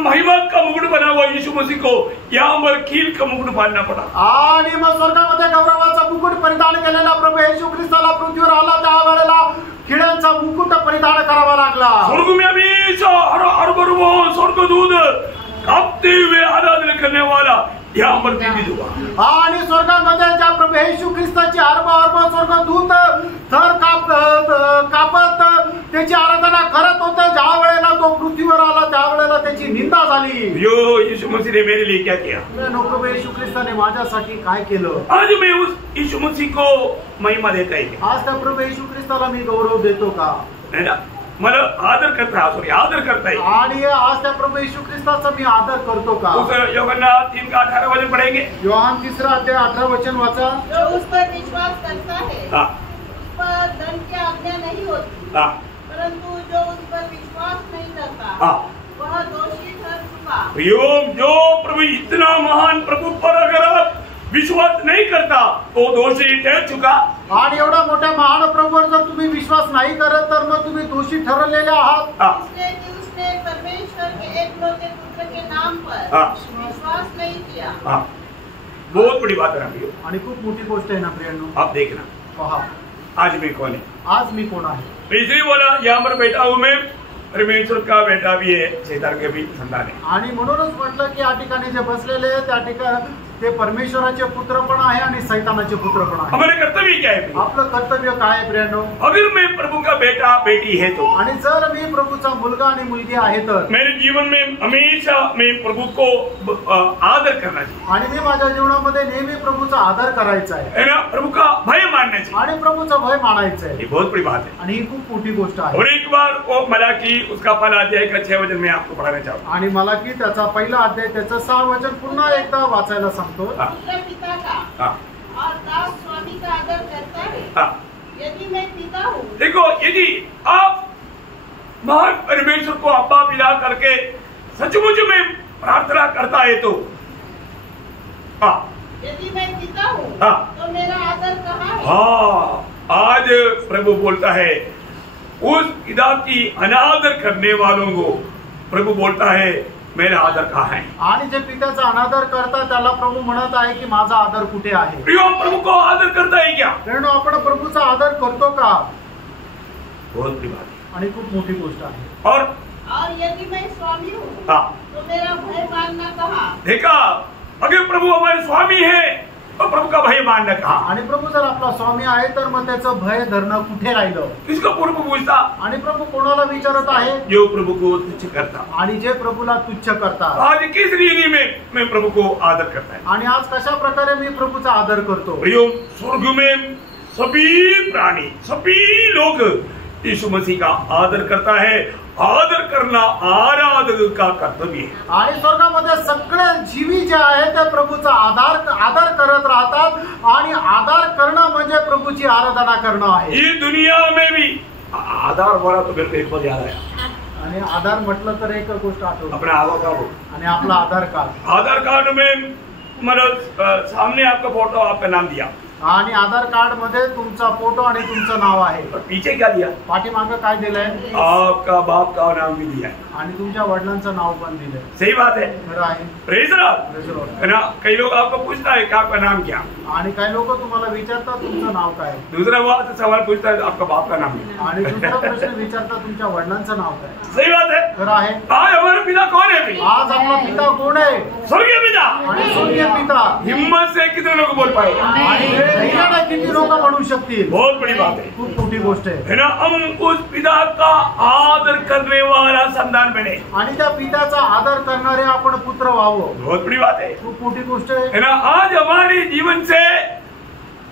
महिमा का मुकुट बना हुआ यीशु मसीह को यहाँ पर कील का मुकुट बांधना पड़ा. आणि मग स्वर्गामध्ये गौरवाचा मुकुट परिधान केलेला प्रभू येशू ख्रिस्ताला पृथ्वीवर आला त्या वेळेला खिळ्यांचा मुकुट परिधान करावा लागला. स्वर्ग में हमेशा हर स्वर्गदूत कांपते हुए आराधना करने वाला यहाँ पर निंदित हुआ. आणि स्वर्गामध्ये ज्या प्रभू येशू ख्रिस्ताची अर्ब स्वर्गदूत थर कापत त्याची आराधना करत होते, ज्या वेळेला तो पृथ्वीवर आला त्यावेळेला त्याची निंदा झाली. यीशु मसीह ने मेरे लिए क्या किया? प्रभू येशू ख्रिस्ताने माझ्यासाठी काय केलं? आज मैं उस यीशु मसीह को महिमा देता है. आज त्या प्रभू येशू ख्रिस्ताला मी गौरव देतो का? है ना. मला आदर करता है. आणि आज त्या प्रभू येशू ख्रिस्ताचा मी आदर करतो का? यूहन्ना 3 का 18 वचन पढ़ेंगे. योहान 3रा अध्याय 18 वचन वाचा. जो उस पर विश्वास करता है उस पर दंड की आज्ञा नहीं होती, परंतु जो उस पर विश्वास नहीं करता वह दोषी ठहर चुका. जो प्रभु इतना महान प्रभु पर अगर आप विश्वास नहीं करता तो दोषी ठहर चुका. आणि एवढा मोठ्या महान प्रभूवर जर तुम्ही विश्वास नाही करत तर मग तुम्ही दोषी ठरलेले आहात. इसलिए कि उसने परमेश्वर के एकलौते पुत्र के नाम पर विश्वास नहीं किया. बहुत बड़ी बात है. आणि खूप मोठी गोष्ट आहे ना प्रियांनो. आप देखना, पहा आज मैं कौन है? आज मी कोण आहे? इसलिए बोला यहाँ पर बैठा हूँ मैं, परमेश्वर का बेटा भी है, शैतान के भी संतान है. आणि म्हणूनच म्हटलं की या ठिकाणी जे बसलेले त्या ठिकाणी ते परमेश्वराचे पुत्र पण आहे आणि सैतानाचे पुत्र पण आहे. हमारे कर्तव्य क्या है? आपलं कर्तव्य काय आहे प्रियांनो? अगर मैं प्रभु का बेटा बेटी है तो, आणि जर मी प्रभूचा मुलगा आणि मुलगी आहे तर मेरे जीवन में हमेशा मैं प्रभु को आदर करना चाहिए. आणि मी माझ्या जीवनामध्ये नेहमी प्रभूचा आदर करायचा आहे ना. प्रभु का भय मानना चाहिए. आणि प्रभूचा भय मानायचा आहे. ये बहुत बड़ी बात है आणि ही खूप मोठी गोष्ट आहे. और एक बार वो मलाकी उसका पहला अध्याय का 6 वचन मैं आपको पढ़ाना चाहता हूँ. आणि मला की त्याचा पहिला अध्याय त्याचं 6 वचन पुन्हा एकदा वाचायला सांगतो. पिता का और दास स्वामी का आदर करता है. यदि मैं पिता हूँ, देखो, यदि आप महान परमेश्वर को अब्बा पिता करके सचमुच में प्रार्थना करता है तो यदि मैं पिता हूँ तो मेरा आदर कहाँ है? आज प्रभु बोलता है उस पिता की अनादर करने वालों को प्रभु बोलता है मेरा आदर कहाँ है? आणि जे पित्याचा अनादर करतात त्याला प्रभू म्हणत आहे की माझा आदर कुठे आहे? प्रियो, प्रभु को आदर करता है क्या? कारण आपण प्रभूचा आदर करतो का? बहुत बड़ी बात है आणि खूप मोठी गोष्ट आहे। और यदि मैं स्वामी हूँ तो मेरा भय मानना कहाँ? देखा, अगर प्रभु हमारे स्वामी है तो प्रभु का भय मानना कहाँ? आणि प्रभू जर आपला स्वामी आहे तर मग त्याचं भय धरणं कुठे राहिलं? किसको प्रभु पूछता? आणि प्रभू कोणाला विचारत आहे? जो प्रभु को तुच्छ करता। आणि जे प्रभूला तुच्छ करतात। आज किस रीति में मैं प्रभु को आदर करता है? आणि आज कशा प्रकारे मी प्रभूचा आदर करतो? प्रियो, स्वर्ग में सभी प्राणी, सभी लोग यीशु मसीह का आदर करता है। आदर करना आराधक का कर्तव्य है। आणि स्वर्गामध्ये सगळे जीवी जे आहेत ते प्रभूचा आदर करत राहतात आणि आदर करणं म्हणजे प्रभूची आराधना करणं आहे। ये दुनिया में भी आधार वाला तो मेरे को एक बार याद आया। आणि आधार म्हटलं तर एक गोष्ट आठवते, अपना आधार कार्ड आणि आपला आधार कार्ड। आधार कार्ड में मतलब सामने आपका फोटो, आपका नाम दिया आणि आधार कार्ड मध्ये तुमचा फोटो आणि तुमचं नाव आहे। और पीछे क्या दिया? पाठीमागे काय दिलंय? आपका बाप का नाम भी दिया है आणि तुमच्या वडिलांचं नाव पण दिलंय। सही बात है, खरं आहे। Praise Lord. है ना, कई लोग आपको पूछता है कि आपका नाम क्या? आणि काही लोक तुम्हाला विचारतात तुमचं नाव काय? दूसरा बात सवाल पूछता है आपका बाप का नाम क्या? आणि दुसरा प्रश्न विचारतात तुमच्या वडिलांचं नाव काय? सही बात है, खरं आहे। आज हमारा पिता कौन है? आज आपला पिता कोण आहे? स्वर्गीय पिता। आणि स्वर्गीय पिता। हिम्मत से कितने लोग बोल पाए? आणि धैर्याने किती लोक म्हणू शकतील? बहुत बड़ी बात है, खूप मोठी गोष्ट आहे। है ना। हम उस पिता का आदर करने वाला संतान बने आणि त्या पित्याचा आदर करणारे आपण पुत्र व्हावं। बहुत बड़ी बात है, खूप मोठी गोष्ट आहे। है ना। आज हमारे जीवन से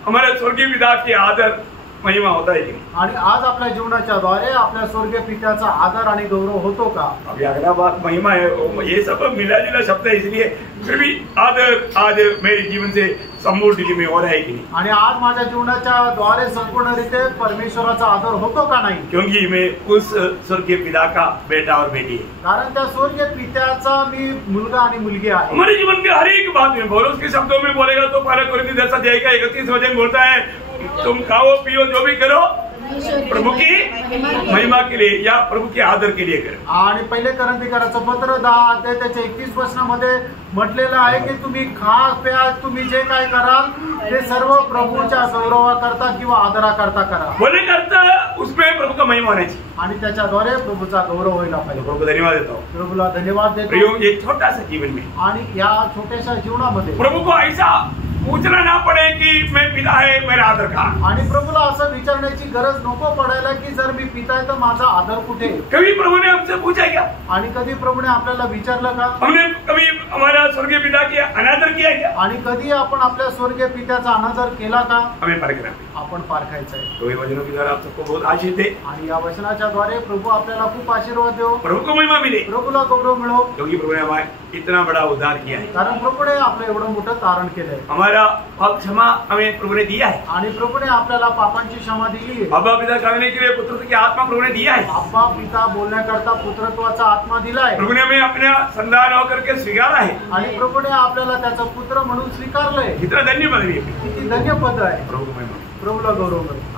हमारे स्वर्गीय पिता की आदर महिमा होता है कि नहीं? आणि आज आपल्या जीवनाच्या द्वारे आपल्या स्वर्गीय पित्याचा आदर आणि गौरव होतो का? अभी अगला बात महिमा है, ये सब मिला जुला शब्द है, इसलिए फिर भी आदर आज मेरे जीवन से संपूर्ण में हो रहा है कि नहीं? आणि आज माझ्या जीवनाच्या द्वारे संपूर्णरित्या परमेश्वराचा आदर होतो का नाही? क्योंकि मैं उस स्वर्गीय पिता का बेटा और बेटी है। कारण त्या स्वर्गीय पित्याचा मी मुलगा आणि मुलगी आहे। हमारे जीवन के हर एक बात में पौलुस के शब्दों में बोलेगा तो 1 कोरिन्थियों 10:31 वचन बोलता है, तुम खाओ पियो जो भी करो प्रभु की महिमा के लिए या प्रभु के आदर के लिए करो। आणि पहिले करंथीकराचं पत्र 10 त्याच्या 31 वचनामध्ये म्हटलेलं आहे की तुम्ही खा प्या, तुम्ही जे काय कराल ते सर्व प्रभूच्या गौरवाकरता किंवा आदराकरता करा। बोले करता उसमें प्रभु का महिमा होना चाहिए आणि त्याच्याद्वारे प्रभूचा गौरव व्हायला पाहिजे। प्रभु को धन्यवाद देता हूँ। प्रभूला धन्यवाद देतो। प्रियो, ये छोटा सा जीवन में आणि या छोट्याशा जीवनामध्ये प्रभु को ऐसा पूछना ना पड़े कि मैं पिता है मेरा आदर कहाँ? आणि प्रभूला असं विचारण्याची गरज नको पडायला की जर मी पिता आहे तर माझा आदर कुठे? कभी प्रभु ने हमसे पूछा क्या? आणि कधी प्रभूने आपल्याला विचारलं का? हमने कभी हमारा स्वर्गीय पिता की अनादर किया क्या? आणि कधी आपण आपल्या स्वर्गीय पित्याचा अनादर केला का? हमें परखना है। आपण पारखायचं आहे। तो ये वचनों की द्वारा आप सबको बहुत आशीष दे, आणि या वचनाच्या द्वारे प्रभू आपल्याला खूप आशीर्वाद देव, प्रभु को महिमा मिले, प्रभूला गौरव मिळो, क्योंकि प्रभु ने हमारे इतना बड़ा उद्धार किया है। कारण प्रभूने आपलं एवढं मोठं तारण केलंय हमारा पाप क्षमा हमें प्रभु ने दिया है। आणि प्रभूने आपल्याला पापांची क्षमा दिली आहे। अब्बा पिता कहने के लिए पुत्र की आत्मा प्रभु ने दिया है। अब्बा पिता बोलण्याकरता पुत्रत्वाचा आत्मा दिलाय प्रभु ने हमें अपना संतान होकर के स्वीकारा है। आणि प्रभूने आपल्याला त्याचा पुत्र म्हणून स्वीकारलंय। कितना धन्य पदवी है, किती धन्य पद आहे। प्रभु को महिमा। प्रभूला गौरव मिळो।